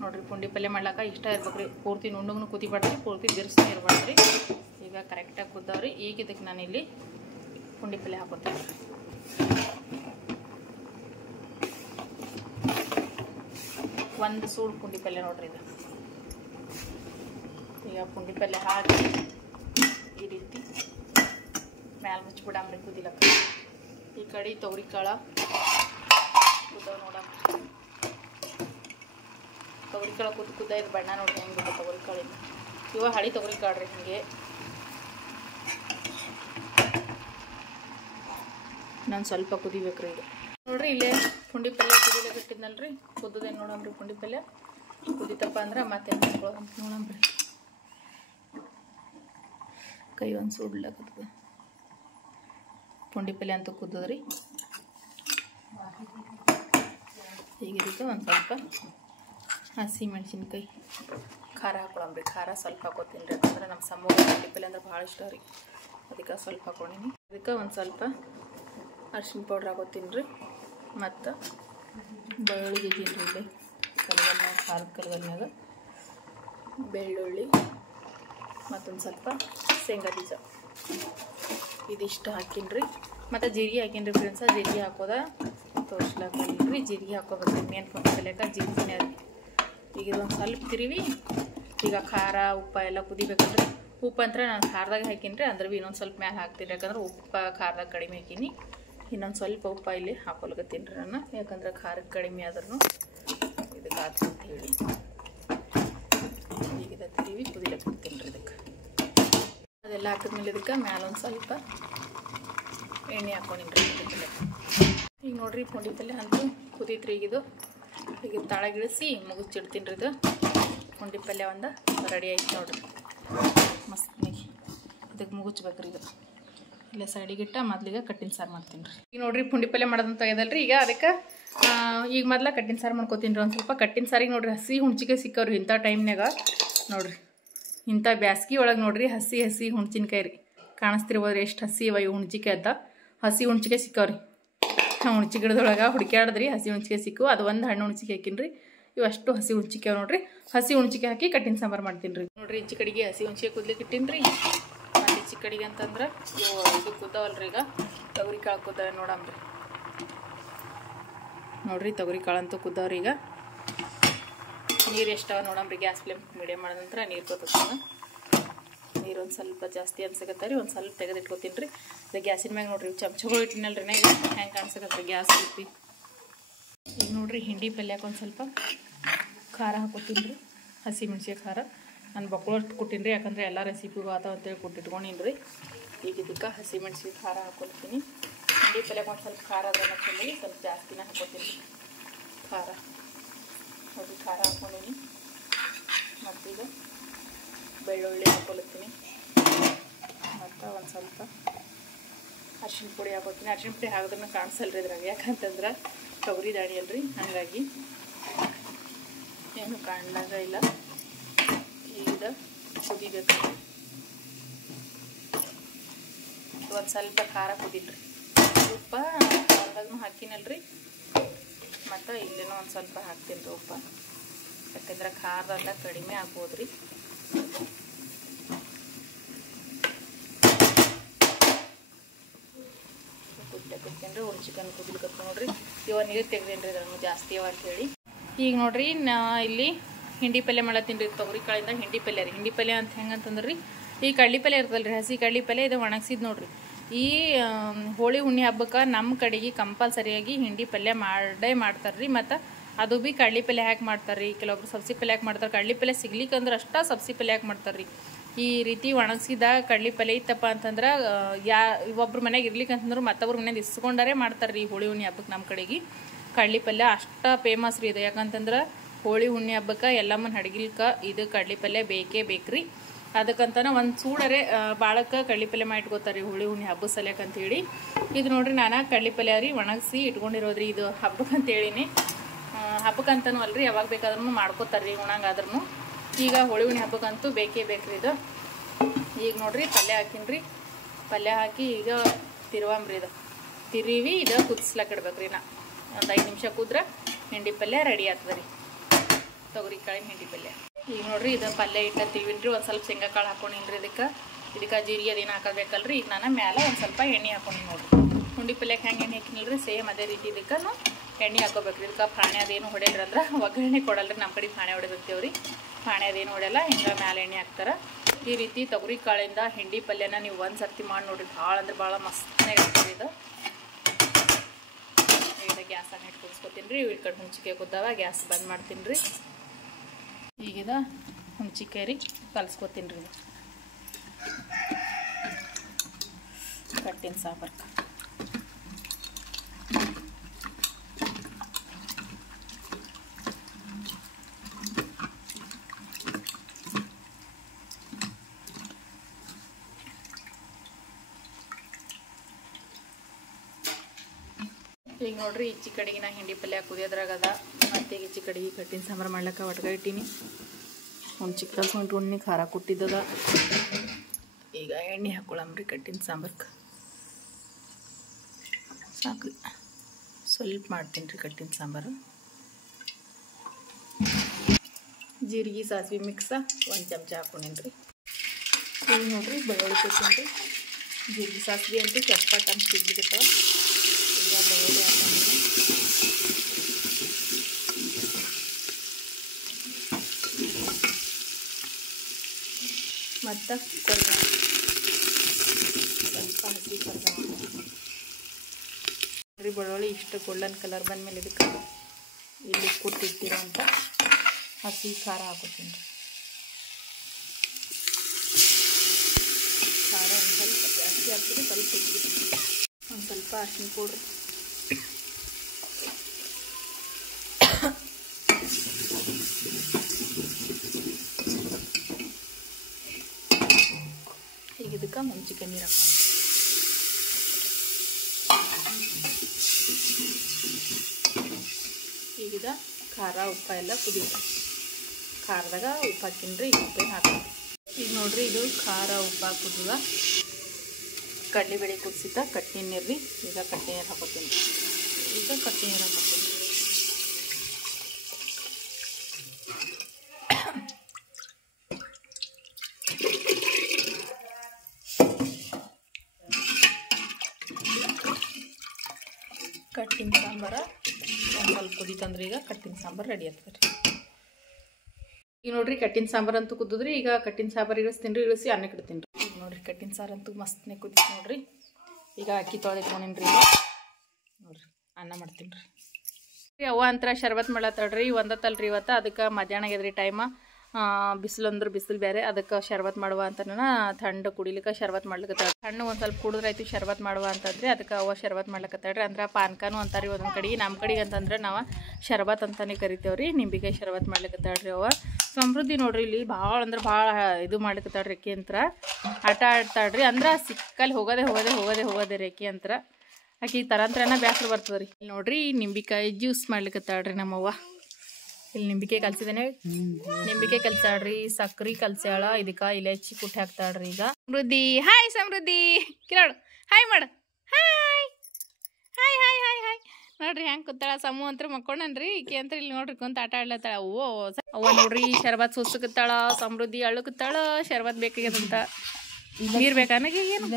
ನೋಡ್ರಿ ಪುಂಡಿ ಪಲ್ಯ ಮಾಡ್ಲಾಕ ಇಷ್ಟ ಇರ್ಬೇಕು ರೀ ಪೂರ್ತಿ ನುಣ್ಣಗೂ ಕುದಿಬಾರ್ದ್ರಿ ಪೂರ್ತಿ ಬಿರ್ಸ್ತಾ ಇರಬಾರ್ದ್ರಿ ಈಗ ಕರೆಕ್ಟಾಗಿ ಕುದ್ದವ್ರಿ ಈಗ ಇದಕ್ಕೆ ನಾನು ಇಲ್ಲಿ ಪುಂಡಿ ಪಲ್ಯ ಹಾಕೋತೀನಿ ಒಂದು ಸೂಡು ಪುಂಡಿ ಪಲ್ಯ ನೋಡ್ರಿ ಇದು ಈಗ ಪುಂಡಿ ಪಲ್ಯ ಹಾಕಿ ಈ ರೀತಿ ಮ್ಯಾಲೆ ಮುಚ್ಚಿಬಿಡಮ್ರಿ ಕುದಿಲಕ್ಕ ಈ ಕಡೆ ತೊಗರಿ ಕಾಳು ಕುದ್ದವ್ ನೋಡಮ್ರಿ ತೊಗರಿ ಕಾಳು ಕುದ್ದ ಇದು ಬಣ್ಣ ನೋಡ್ರಿ ಹೆಂಗೆ ತೊಗರಿ ಕಾಳಿಂದ ಇವಾಗ ಹಳಿ ತೊಗರಿ ಕಾಳು ರೀ ಹಿಂಗೆ ನಾನು ಸ್ವಲ್ಪ ಕುದಿಬೇಕು ರೀ ಇದು ನೋಡ್ರಿ ಇಲ್ಲೇ ಪುಂಡಿ ಪಲ್ಯ ಕುದಿಲಕ್ಕೆ ಇಟ್ಟಿದ್ನಲ್ರಿ ಕುದ್ದದೇನು ನೋಡಮ್ರಿ ಪುಂಡಿ ಪಲ್ಯ ಕುದಿತಪ್ಪ ಅಂದ್ರೆ ಮತ್ತೆ ನೋಡಮ್ರಿ ಕೈ ಒಂದು ಸುಡ್ಲಕ್ಕದ ಪುಂಡಿ ಪಲ್ಯ ಅಂತೂ ಕುದ್ದದ್ರಿ ಹೀಗಿರುತ್ತೆ ಒಂದು ಸ್ವಲ್ಪ ಹಸಿ ಮೆಣಸಿನ್ಕಾಯಿ ಖಾರ ಹಾಕೊಳಮ್ರಿ ಖಾರ ಸ್ವಲ್ಪ ಹಾಕೋತೀನಿ ರೀ ಯಾಕಂದ್ರೆ ನಮ್ಮ ಸಮೂಹ ಪುಂಡಿ ಪಲ್ಯ ಅಂದ್ರೆ ಭಾಳ ಇಷ್ಟ ರೀ ಅದಕ್ಕೆ ಸ್ವಲ್ಪ ಹಾಕೊಂಡಿನಿ ಅದಕ್ಕೆ ಒಂದು ಸ್ವಲ್ಪ ಅರ್ಶಿಣ ಪೌಡ್ರ್ ಹಾಕೋತೀನಿ ರೀ ಮತ್ತು ಬೆಳ್ಳುಳ್ಳಿ ಜಜ್ಜೀನಿ ರೀ ಇಲ್ಲಿ ಕಲ್ಗಲ್ನಾಗ ಖಾರದ ಕಲ್ಗಲ್ನಾಗ ಬೆಳ್ಳುಳ್ಳಿ ಮತ್ತೊಂದು ಸ್ವಲ್ಪ ಶೇಂಗಾ ಬೀಜ ಇದಿಷ್ಟು ಹಾಕೀನಿ ರೀ ಮತ್ತು ಜೀರಿಗೆ ಹಾಕೀನಿ ರೀ ಫ್ರೆಂಡ್ಸ ಜೀರಿಗೆ ಹಾಕೋದ ತೋರಿಸ್ಲಾಕಲ್ರಿ ಜೀರಿಗೆ ಹಾಕೋಬೇಕು ಮೇನ್ ಪುಂಡಿ ಪಲ್ಯಕ್ಕೆ ಜೀರಿಗೆನೇ ರೀ ಈಗ ಇದೊಂದು ಸ್ವಲ್ಪ ತಿರುವಿ ಈಗ ಖಾರ ಉಪ್ಪು ಎಲ್ಲ ಕುದಿಬೇಕಂದ್ರೆ ಉಪ್ಪು ಅಂತ ನಾನು ಖಾರದಾಗ ಹಾಕೀನಿ ರೀ ಅಂದ್ರೆ ಇನ್ನೊಂದು ಸ್ವಲ್ಪ ಮ್ಯಾಲೆ ಹಾಕ್ತೀನಿ ಯಾಕಂದ್ರೆ ಉಪ್ಪು ಖಾರದಾಗ ಕಡಿಮೆ ಹಾಕೀನಿ ಇನ್ನೊಂದು ಸ್ವಲ್ಪ ಉಪ್ಪು ಇಲ್ಲಿ ಹಾಕೊಲ್ಗತ್ತೀನಿ ರೀ ನಾನು ಯಾಕಂದ್ರೆ ಖಾರಕ್ಕೆ ಕಡಿಮೆ ಆದ್ರೂ ಇದಕ್ಕೆ ಹಾಕಿದ್ಮೇಲೆ ಇದಕ್ಕೆ ಮ್ಯಾಲ ಒಂದು ಸ್ವಲ್ಪ ಎಣ್ಣೆ ಹಾಕೊಂಡಿನ್ರಿ ಪುಂಡಿ ಪಲ್ಯ. ಈಗ ನೋಡ್ರಿ ಪುಂಡಿ ಪಲ್ಯ ಅಂತೂ ಕುದೀತ್ರಿ. ಈಗ ತಳಗಿಳಿಸಿ ಮುಗಿಸಿಡ್ತೀನಿ ರೀ. ಇದು ಪುಂಡಿ ಪಲ್ಯ ಒಂದು ರೆಡಿ ಆಯ್ತು ನೋಡ್ರಿ. ಮಸ್ತ್ನಾಗಿ ಇದಕ್ಕೆ ಮುಗಿಸ್ಬೇಕ್ರಿ. ಇದು ಇಲ್ಲೇ ಸೈಡಿಗಿಟ್ಟ ಮೊದಲಿಗೆ ಕಟ್ಟಿನ ಸಾರು ಮಾಡ್ತೀನಿ ರೀ. ಈಗ ನೋಡ್ರಿ ಪುಂಡಿ ಪಲ್ಯ ಮಾಡೋದಂತ ತೆಗೆದಲ್ರಿ. ಈಗ ಅದಕ್ಕೆ ಈಗ ಮೊದಲ ಕಟ್ಟಿನ ಸಾರು ಮಾಡ್ಕೊತೀನಿ ರೀ. ಒಂದು ಸ್ವಲ್ಪ ಕಟ್ಟಿನ ಸಾರಿಗೆ ನೋಡ್ರಿ ಹಸಿ ಹುಣ್ಚಿಕಾಯಿ ಸಿಕ್ಕವ್ರಿ ಇಂಥ ಟೈಮ್ನಾಗ. ನೋಡ್ರಿ ಇಂಥ ಬ್ಯಾಸ್ಗಿ ಒಳಗೆ ನೋಡ್ರಿ ಹಸಿ ಹುಣ್ಚಿನ್ಕಾಯಿ ರೀ. ಕಾಣಿಸ್ತಿರ್ಬೋದ್ರಿ ಎಷ್ಟು ಹಸಿ ಇವ ಇವು ಹುಣ್ಚಿಕಾಯಿ ಅದ. ಹಸಿ ಹುಣ್ಚಿಕಾಯಿ ಸಿಕ್ಕವ್ರಿ. ಹುಣ್ಚಿ ಗಿಡದೊಳಗೆ ಹುಡುಕ್ಯಾಡಿದ್ರಿ ಹಸಿ ಹುಣ್ಚಿಕಾಯಿ ಸಿಕ್ಕು. ಅದು ಒಂದು ಹಣ್ಣು ಹುಣ್ಚಿಕಾಯಿ ಹಾಕಿನ್ರಿ. ಇವಷ್ಟು ಹಸಿ ಹುಣ್ಚಿಕಾಯಿ ನೋಡ್ರಿ. ಹಸಿ ಹುಣ್ಚಿಕಾಯಿ ಹಾಕಿ ಕಟ್ಟಿನ ಸಾಂಬಾರು ಮಾಡ್ತೀನಿ ರೀ. ನೋಡ್ರಿ ಈಚೆ ಕಡೆಗೆ ಹಸಿ ಹುಣ್ಚಿಕಾಯಿ ಕುದ್ಲಿಕ್ಕೆ ಇಟ್ಟಿನ್ರಿ. ಮತ್ತು ಈಚೆ ಕಡೆಗೆ ಅಂತಂದ್ರೆ ಇದು ಕುದ್ದಾವಲ್ರಿ. ಈಗ ತೊಗರಿ ಕಾಳು ಕುದ್ದಾವೆ ನೋಡಮ್ರಿ. ನೋಡ್ರಿ ತೊಗರಿ ಕಾಳಂತೂ ಕುದ್ದಾವ್ರಿ. ಈಗ ನೀರು ಎಷ್ಟವ ನೋಡಮ್ರಿ. ಗ್ಯಾಸ್ ಫ್ಲೇಮ್ ಮೀಡಿಯಮ್ ಮಾಡಿದ ನಂತರ ನೀರು ಕೊತ್ತದ. ನೀರು ಒಂದು ಸ್ವಲ್ಪ ಜಾಸ್ತಿ ಅನ್ಸಕತ್ತಾರಿ. ಒಂದು ಸ್ವಲ್ಪ ತೆಗೆದಿಟ್ಕೊತೀನಿ ರೀ. ಅದು ಗ್ಯಾಸಿನ ಮ್ಯಾಗ ನೋಡ್ರಿ ಚಮಚಗಳು ಇಟ್ಟಿನಲ್ರಿ ಈಗ ಹೆಂಗೆ ಕಾಣಿಸಕತ್ರಿ ಗ್ಯಾಸ್ ಇಟ್ಟು. ಈಗ ನೋಡ್ರಿ ಹಿಂಡಿ ಪಲ್ಯಕ್ಕೆ ಒಂದು ಸ್ವಲ್ಪ ಖಾರ ಹಾಕೋತೀನಿ ರೀ. ಹಸಿ ಮೆಣಸಿನ ಖಾರ ನಾನು ಬಕ್ಕಳಷ್ಟು ಕೊಟ್ಟಿನಿ ರೀ. ಯಾಕಂದರೆ ಎಲ್ಲ ರೆಸಿಪಿಗೂ ಆತ ಅಂತೇಳಿ ಕೊಟ್ಟಿಟ್ಕೊಂಡಿನಿ ರೀ. ಈಗ ಇದಕ್ಕೆ ಹಸಿ ಮೆಣಸಿನ ಖಾರ ಹಾಕೊಳ್ತೀನಿ. ಹಿಂಡಿ ಪಲ್ಯಕ್ಕೆ ಒಂದು ಸ್ವಲ್ಪ ಖಾರ ಅದನ್ನು ಚೆಲ್ಲಿ ಸ್ವಲ್ಪ ಜಾಸ್ತಿನ ಹಾಕೋತೀನಿ ರೀ. ಖಾರ ನೋಡ್ರಿ ಖಾರ ಹಾಕ್ಕೊಂಡೀನಿ. ಮತ್ತೀಗ ಬೆಳ್ಳುಳ್ಳಿ ಹಾಕೊಳ್ತೀನಿ. ಮತ್ತು ಒಂದು ಸ್ವಲ್ಪ ಅರಿಶಿನ ಪುಡಿ ಹಾಕೋತೀನಿ. ಅರಿಶಿನ ಪುಡಿ ಹಾಕೋದನ್ನ ಕಾಣಿಸಲ್ರಿ ಇದ್ರಾಗ. ಯಾಕಂತಂದ್ರೆ ತೊಗರಿ ದಾಣಿ ಅಲ್ರಿ, ಹಾಗಾಗಿ ಏನು ಕಾಣಲಾಗ ಇಲ್ಲ. ಈಗ ಕುದಿಬೇಕು. ಒಂದು ಸ್ವಲ್ಪ ಖಾರ ಕುದಿಲ್ರಿ. ಉಪ್ಪ ಹೊರದಾಗೂ ಹಾಕಿನಲ್ರಿ. ಮತ್ತು ಇಲ್ಲೇನೂ ಒಂದು ಸ್ವಲ್ಪ ಹಾಕ್ತೀನಿ ರೀ ಉಪ್ಪ. ಯಾಕಂದ್ರೆ ಖಾರದಂತ ಕಡಿಮೆ ಆಗ್ಬೋದ್ರಿ. ಕುದ್ತೀನಿ ಹುಣ್ಚಿಕಾಯಿ ಕುದಿಲಿಕ್ಕೆ ನೋಡ್ರಿ. ಇವಾಗ ನೀರು ತೆಗ್ದೇನಿ ರೀ ಅದನ್ನು ಜಾಸ್ತಿ ಅವ ಅಂತ ಹೇಳಿ. ಈಗ ನೋಡ್ರಿ ನಾ ಇಲ್ಲಿ ಹಿಂಡಿ ಪಲ್ಯ ಮಾಡತ್ತೀನಿ ರೀ. ತೊಗರಿ ಕಾಳಿಂದ ಹಿಂಡಿ ಪಲ್ಯ ರೀ. ಹಿಂಡಿ ಪಲ್ಯ ಅಂತ ಹೆಂಗಂತಂದ್ರೆ ರೀ ಈ ಕಡ್ಲಿ ಪಲ್ಯ ಇರ್ತದಲ್ರಿ ಹಸಿ ಕಡ್ಲಿ ಪಲ್ಯ. ಇದು ಒಣಗಿಸಿದ್ ನೋಡ್ರಿ. ಈ ಹೋಳಿ ಹುಣ್ಣಿ ಹಬ್ಬಕ್ಕೆ ನಮ್ಮ ಕಡೆಗೆ ಕಂಪಲ್ಸರಿಯಾಗಿ ಹಿಂಡಿ ಪಲ್ಯ ಮಾಡ್ತಾರೆ ರೀ. ಮತ್ತು ಅದು ಭೀ ಕಡ್ಲಿ ಪಲ್ಯ ಹಾಕಿ ಮಾಡ್ತಾರೆ ರೀ. ಕೆಲವೊಬ್ರು ಸಬ್ಸಿ ಪಲ್ಯ ಹಾಕಿ ಮಾಡ್ತಾರೆ. ಕಡ್ಲಿ ಪಲ್ಯ ಸಿಗ್ಲಿಕ್ಕಂದ್ರೆ ಅಷ್ಟೇ ಸಬ್ಸಿ ಪಲ್ಯ ಹಾಕಿ ಮಾಡ್ತಾರೆ ರೀ. ಈ ರೀತಿ ಒಣಗಿಸಿದ ಕಡ್ಲಿ ಪಲ್ಯ ಇತ್ತಪ್ಪ ಅಂತಂದ್ರೆ ಒಬ್ರು ಮನೆಗೆ ಇರ್ಲಿಕ್ಕೆ ಅಂತಂದ್ರೆ ಮತ್ತೊಬ್ರು ಮನೆಗೆ ಇಸ್ಕೊಂಡಾರೆ ಮಾಡ್ತಾರೆ ರೀ ಹೋಳಿ ಹುಣ್ಣಿ ಹಬ್ಬಕ್ಕೆ. ನಮ್ಮ ಕಡೆಗೆ ಕಡ್ಲಿ ಪಲ್ಯ ಅಷ್ಟು ಫೇಮಸ್ ರೀ ಇದು. ಯಾಕಂತಂದ್ರೆ ಹೋಳಿ ಹುಣ್ಣಿ ಹಬ್ಬಕ್ಕೆ ಎಲ್ಲಮ್ಮನ ಅಡ್ಗಿಲ್ಕ ಇದು ಕಡ್ಲಿ ಪಲ್ಯ ಬೇಕೇ ಬೇಕ್ರಿ. ಅದಕ್ಕಂತನ ಒಂದು ಸೂಡರೆ ಬಾಳಕ್ಕೆ ಕಡ್ಲಿ ಪಲ್ಯ ಮಾಡಿ ಇಟ್ಕೋತಾರೆ ರೀ ಹೋಳಿ ಹುಣ್ಣಿ ಹಬ್ಬದ ಸಲಕ್ಕೆ ಅಂತೇಳಿ. ಇದು ನೋಡ್ರಿ ನಾನು ಕಡ್ಲಿ ಪಲ್ಯ ರೀ ಒಣಗಿಸಿ ಇಟ್ಕೊಂಡಿರೋದ್ರಿ. ಇದು ಹಬ್ಬಕ್ಕೆ ಅಂತೇಳಿನಿ. ಹಬ್ಬಕ್ಕಂತನೂ ಅಲ್ರಿ ಯಾವಾಗ ಬೇಕಾದ್ರೂ ಮಾಡ್ಕೋತಾರೆ ರೀ ಉಣಂಗಾದ್ರೂ. ಈಗ ಹೋಳಿ ಹುಣ್ಣಿ ಹಬ್ಬಕ್ಕಂತೂ ಬೇಕೇ ಬೇಕ್ರಿ ಇದು. ಈಗ ನೋಡ್ರಿ ಪಲ್ಯ ಹಾಕಿನ್ರಿ. ಪಲ್ಯ ಹಾಕಿ ಈಗ ತಿರುವಂಬ್ರಿ. ಇದು ತಿರುವಿ ಇದು ಕುದಿಸ್ಲಾಕ ಇಡ್ಬೇಕ್ರಿ. ನಾ ಒಂದು 5 ನಿಮಿಷ ಕುದ್ರೆ ಹಿಂಡಿ ಪಲ್ಯ ರೆಡಿ ಆಗ್ತದೆ ರೀ. ತೊಗರಿ ಕಾಳಿನ ಹಿಂಡಿ ಪಲ್ಯ. ಈಗ ನೋಡ್ರಿ ಇದು ಪಲ್ಯ ಇಟ್ಟ ತಿರುವಿನ್ರಿ. ಒಂದು ಸ್ವಲ್ಪ ಶೇಂಗಾ ಕಾಳು ಹಾಕೊಂಡಿನ್ರಿ. ಇದಕ್ಕೆ ಜೀರಿಗೆ ಅದೇನು ಹಾಕಬೇಕಲ್ರಿ. ಈಗ ನಾನು ಮೇಲೆ ಒಂದು ಸ್ವಲ್ಪ ಎಣ್ಣೆ ಹಾಕೊಂಡು ನೋಡ್ರಿ. ಹುಂಡಿ ಪಲ್ಯಕ್ಕೆ ಹೆಂಗೆ ಎಣ್ಣೆ ಹಾಕಿನಲ್ರಿ ಸೇಮ್ ಅದೇ ರೀತಿ ಇದಕ್ಕೆ ಎಣ್ಣೆ ಹಾಕೋಬೇಕ್ರಿ. ಇದಕ್ಕೆ ಪಾಣೆ ಅದೇನು ಹೊಡೆಯಲ್ರಿ. ಅಂದ್ರೆ ಒಗ್ಗರಣೆ ಕೊಡಲ್ರಿ. ನಮ್ಮ ಕಡೆ ಪಾಣೆ ಹೊಡೆದಿರ್ತೇವ್ರಿ. ಪಾಣೆ ಅದೇನು ಹೊಡೆಯಲ್ಲ. ಹಿಂಗೆ ಮೇಲೆ ಎಣ್ಣೆ ಹಾಕ್ತಾರೆ. ಈ ರೀತಿ ತೊಗರಿ ಕಾಳಿಂದ ಹಿಂಡಿ ಪಲ್ಯನ ನೀವು ಒಂದು ಸರ್ತಿ ಮಾಡಿ ನೋಡ್ರಿ. ಭಾಳ ಅಂದ್ರೆ ಭಾಳ ಮಸ್ತ್ನಾಗ ಆಗ್ತದೆ ಇದು. ಈಗ ಗ್ಯಾಸ್ ಅನ್ನ ಇಟ್ಟು ಕುದಿಸ್ಕೊತೀನಿ ರೀ. ಈ ಕಡೆ ಹುಣ್ಚಿಕಾಯಿ ಕುದ್ದಾವ ಗ್ಯಾಸ್ ಬಂದ್ ಮಾಡ್ತೀನಿ ರೀ. ಈಗಿದ ಹುಣ್ಚಿಕಾಯಿ ರೀ ಕಲ್ಸ್ಕೊತೀನಿ ರೀ. ಕಟ್ಟಿನ ಸಾಂಬಾರು ಈಗ ನೋಡ್ರಿ ಈಚೆ ಕಡೆಗೆ ನಾ ಹಿಂಡಿ ಪಲ್ಯ ಕುದಿಯೋದ್ರಾಗದ. ಮತ್ತು ಈಗ ಈಚೆ ಕಡೆಗೆ ಕಟ್ಟಿನ ಸಾಂಬಾರು ಮಾಡ್ಲಿಕ್ಕೆ ಒಟ್ಗೆ ಇಟ್ಟೀನಿ. ಒಂದು ಚಿಕ್ಕ ಉಣ್ಣಿ ಖಾರ ಕೊಟ್ಟಿದ್ದದ. ಈಗ ಎಣ್ಣೆ ಹಾಕೊಳ್ಳಮ್ರಿ ಕಟ್ಟಿನ ಸಾಂಬಾರ್ಗೆ. ಸಾಕು ಸ್ವಲ್ಪ ಮಾಡ್ತೀನಿ ರೀ ಕಟ್ಟಿನ ಸಾಂಬಾರು. ಜೀರಿಗೆ ಸಾಸಿವೆ ಮಿಕ್ಸ 1 ಚಮಚ ಹಾಕೊಂಡೇನಿ ರೀ. ಈಗ ನೋಡ್ರಿ ಬೆಳ್ಳುಳ್ಳಿ ಕೊಡ್ತೀನಿ ರೀ. ಜೀರಿಗೆ ಸಾಸಿವೆ ಅಂತೂ ಚಟ್ಪಟ್ ಅಂತ ಸಿಗ್ಲಿಕ್ಕೆ. ಈಗ ಬೆಳ್ಳುಳ್ಳಿ ಹಾಕೊಂಡಿನಿ. ಮತ್ತು ಕೊರಿಯ ಸ್ವಲ್ಪ ಹಸಿ ಕೊರಿಯ ಬೆಳ್ಳುಳ್ಳಿ ಇಷ್ಟು ಗೋಲ್ಡನ್ ಕಲರ್ ಬಂದಮೇಲೆ ಇದಕ್ಕೆ ಇಲ್ಲಿ ಕುಟ್ಟಿಟ್ಟಿರೋ ಅಂತ ಹಸಿ ಖಾರ ಹಾಕೋತೀನಿ. ಖಾರ ಹಾಕ್ತೀನಿ, ಸ್ವಲ್ಪ ಒಂದು ಸ್ವಲ್ಪ ಅರಿಶಿನ ಪೌಡ್ರ್, ಈಗ ಇದಕ್ಕೆ ಮೆಣಸಿನ್ಕಾಯಿ ನೀರು ಹಾಕೋಣ. ಈಗಿದ ಖಾರ ಉಪ್ಪ ಎಲ್ಲ ಕುದೀತ. ಖಾರದಾಗ ಉಪ್ಪು ಹಾಕಿನ್ರಿ, ಈಗ ಉಪ್ಪೇನು ಹಾಕೋದು. ಈಗ ನೋಡ್ರಿ ಇದು ಖಾರ ಉಪ್ಪು ಹಾಕುದ. ಕಡಲೆಬೇಳೆ ಕುದಿಸಿದ್ದ ಕಟ್ಟಿ ನೀರು ರೀ. ಈಗ ಕಟ್ಟಿ ನೀರು ಹಾಕೋತೀನಿ. ಈಗ ಕಟ್ಟಿ ನೀರು ಹಾಕೋತೀನಿ. ಕಟ್ಟಿನ ಸಾಂಬಾರ ಒಂದು ಸ್ವಲ್ಪ ಕುದೀತಂದ್ರೆ ಈಗ ಕಟ್ಟಿನ ಸಾಂಬಾರು ರೆಡಿ ಆಗ್ತದೆ ರೀ. ಈಗ ನೋಡ್ರಿ ಕಟ್ಟಿನ ಸಾಂಬಾರು ಅಂತೂ ಕುದಿದ್ರಿ. ಈಗ ಕಟ್ಟಿನ ಸಾಂಬಾರು ಇಳಿಸ್ತೀನಿ ರೀ, ಇಳಿಸಿ ಅನ್ನಕ್ಕೆ ಇಡ್ತೀನಿ ರೀ. ಈಗ ನೋಡ್ರಿ ಕಟ್ಟಿನ ಸಾರು ಅಂತೂ ಮಸ್ತ್ನೇ ಕುದೀತು ನೋಡ್ರಿ. ಈಗ ಅಕ್ಕಿ ತೊಳೆದಿಟ್ಕೊಂಡೇನಿ ರೀ. ನೋಡ್ರಿ ಅನ್ನ ಮಾಡ್ತೀನಿ ರೀ. ಅವ್ವ ಅಂತರ ಶರ್ಬತ್ ಮಾಡತ್ತಳ್ರಿ, ಒಂದತ್ತಲ್ರಿ ಇವತ್ತು. ಅದಕ್ಕೆ ಮಧ್ಯಾಹ್ನ ಆಗ್ಯದ್ರಿ ಟೈಮ. ಬಿಸಿಲು ಅಂದ್ರೆ ಬಿಸಿಲು ಬೇರೆ, ಅದಕ್ಕೆ ಶರ್ಬತ್ ಮಾಡುವ ಅಂತ ಥಂಡ್ ಕುಡಿಲಿಕ್ಕೆ ಶರ್ಬತ್ ಮಾಡ್ಲಿಕ್ಕೆ ಹಣ್ಣು ಒಂದು ಸ್ವಲ್ಪ ಕುಡಿದ್ರಾಯ್ತು ಶರ್ಬತ್ ಮಾಡುವ ಅಂತಂದ್ರೆ ಅದಕ್ಕೆ ಅವ್ವ ಶರ್ಬತ್ ಮಾಡ್ಲಿಕ್ಕತ್ತಾಳ್ರಿ. ಅಂದ್ರೆ ಪಾನ್ಕಾನು ಅಂತಾರೆ ಒಂದೊಂದು ಕಡೆಗೆ. ನಮ್ಮ ಕಡೆಗೆ ಅಂತಂದ್ರೆ ನಾವು ಶರ್ಬತ್ ಅಂತಾನೆ ಕರಿತೇವ್ರಿ. ನಿಂಬಿಕಾಯಿ ಶರ್ಬತ್ ಮಾಡ್ಲಿಕ್ಕತ್ತಾಳ್ರಿ ಅವ್ವ. ಸಮೃದ್ಧಿ ನೋಡ್ರಿ ಇಲ್ಲಿ ಭಾಳ ಅಂದ್ರೆ ಭಾಳ ಇದು ಮಾಡ್ಲಿಕ್ಕತ್ತಾಳ್ರಿ. ರೆಕ್ಕೆ ಅಂತ ಆಟ ಆಡ್ತಾಳ್ರಿ. ಅಂದ್ರೆ ಸಿಕ್ಕಲ್ಲಿ ಹೋಗೋದೆ ರೆಕ್ಕೆ ಅಂತ. ಆಕೆ ತರಂತ್ರನ ಬ್ಯಾಸ್ರು ಬರ್ತದೆ ರೀ. ಇಲ್ಲಿ ನೋಡ್ರಿ ನಿಂಬಿಕಾಯಿ ಜ್ಯೂಸ್ ಮಾಡ್ಲಿಕ್ಕತ್ತಾಳ್ರಿ ನಮ್ಮವ್ವ. ಇಲ್ಲಿ ನಿಂಬಿಕಾಯಿ ಕಲ್ಸಿದೇನೆ, ನಿಂಬಿಕಾಯಿ ಕಲ್ಸಾಳ್ರಿ, ಸಕ್ರೆ ಕಲ್ಸ್ಯಾಳ. ಇದಕ್ಕೆ ಇಲೈಚಿ ಕುಟ್ಟಿ ಹಾಕ್ತಾಳ್ರಿ. ಈಗ ಸಮೃದ್ಧಿ ಹಾಯ್, ಸಮೃದ್ಧಿ ಕಿರೋಡು ಹಾಯ್ ಮಾಡು, hi hi hi hi hi. ನೋಡ್ರಿ ಹೆಂಗೆ ಕೂತಾಳ. ಸಮೂ ಅಂತ ಮಕ್ಕೊಂಡನ್ರಿ. ಈಕೆ ಅಂತ ಇಲ್ಲಿ ನೋಡ್ರಿ ಕುಂತ ಆಟ ಆಡ್ಲತ್ತಾಳ. ಅವ್ವ ನೋಡ್ರಿ ಶರ್ಬತ್ ಸುಸ್ಕತ್ತಾಳ. ಸಮೃದ್ಧಿ ಅಳ್ಳಕತ್ತಾಳ. ಶರ್ಬತ್ ಬೇಕಾಗ್ಯದಂತ. ನೀರು ಬೇಕಾ ನನಗೆ? ಏನು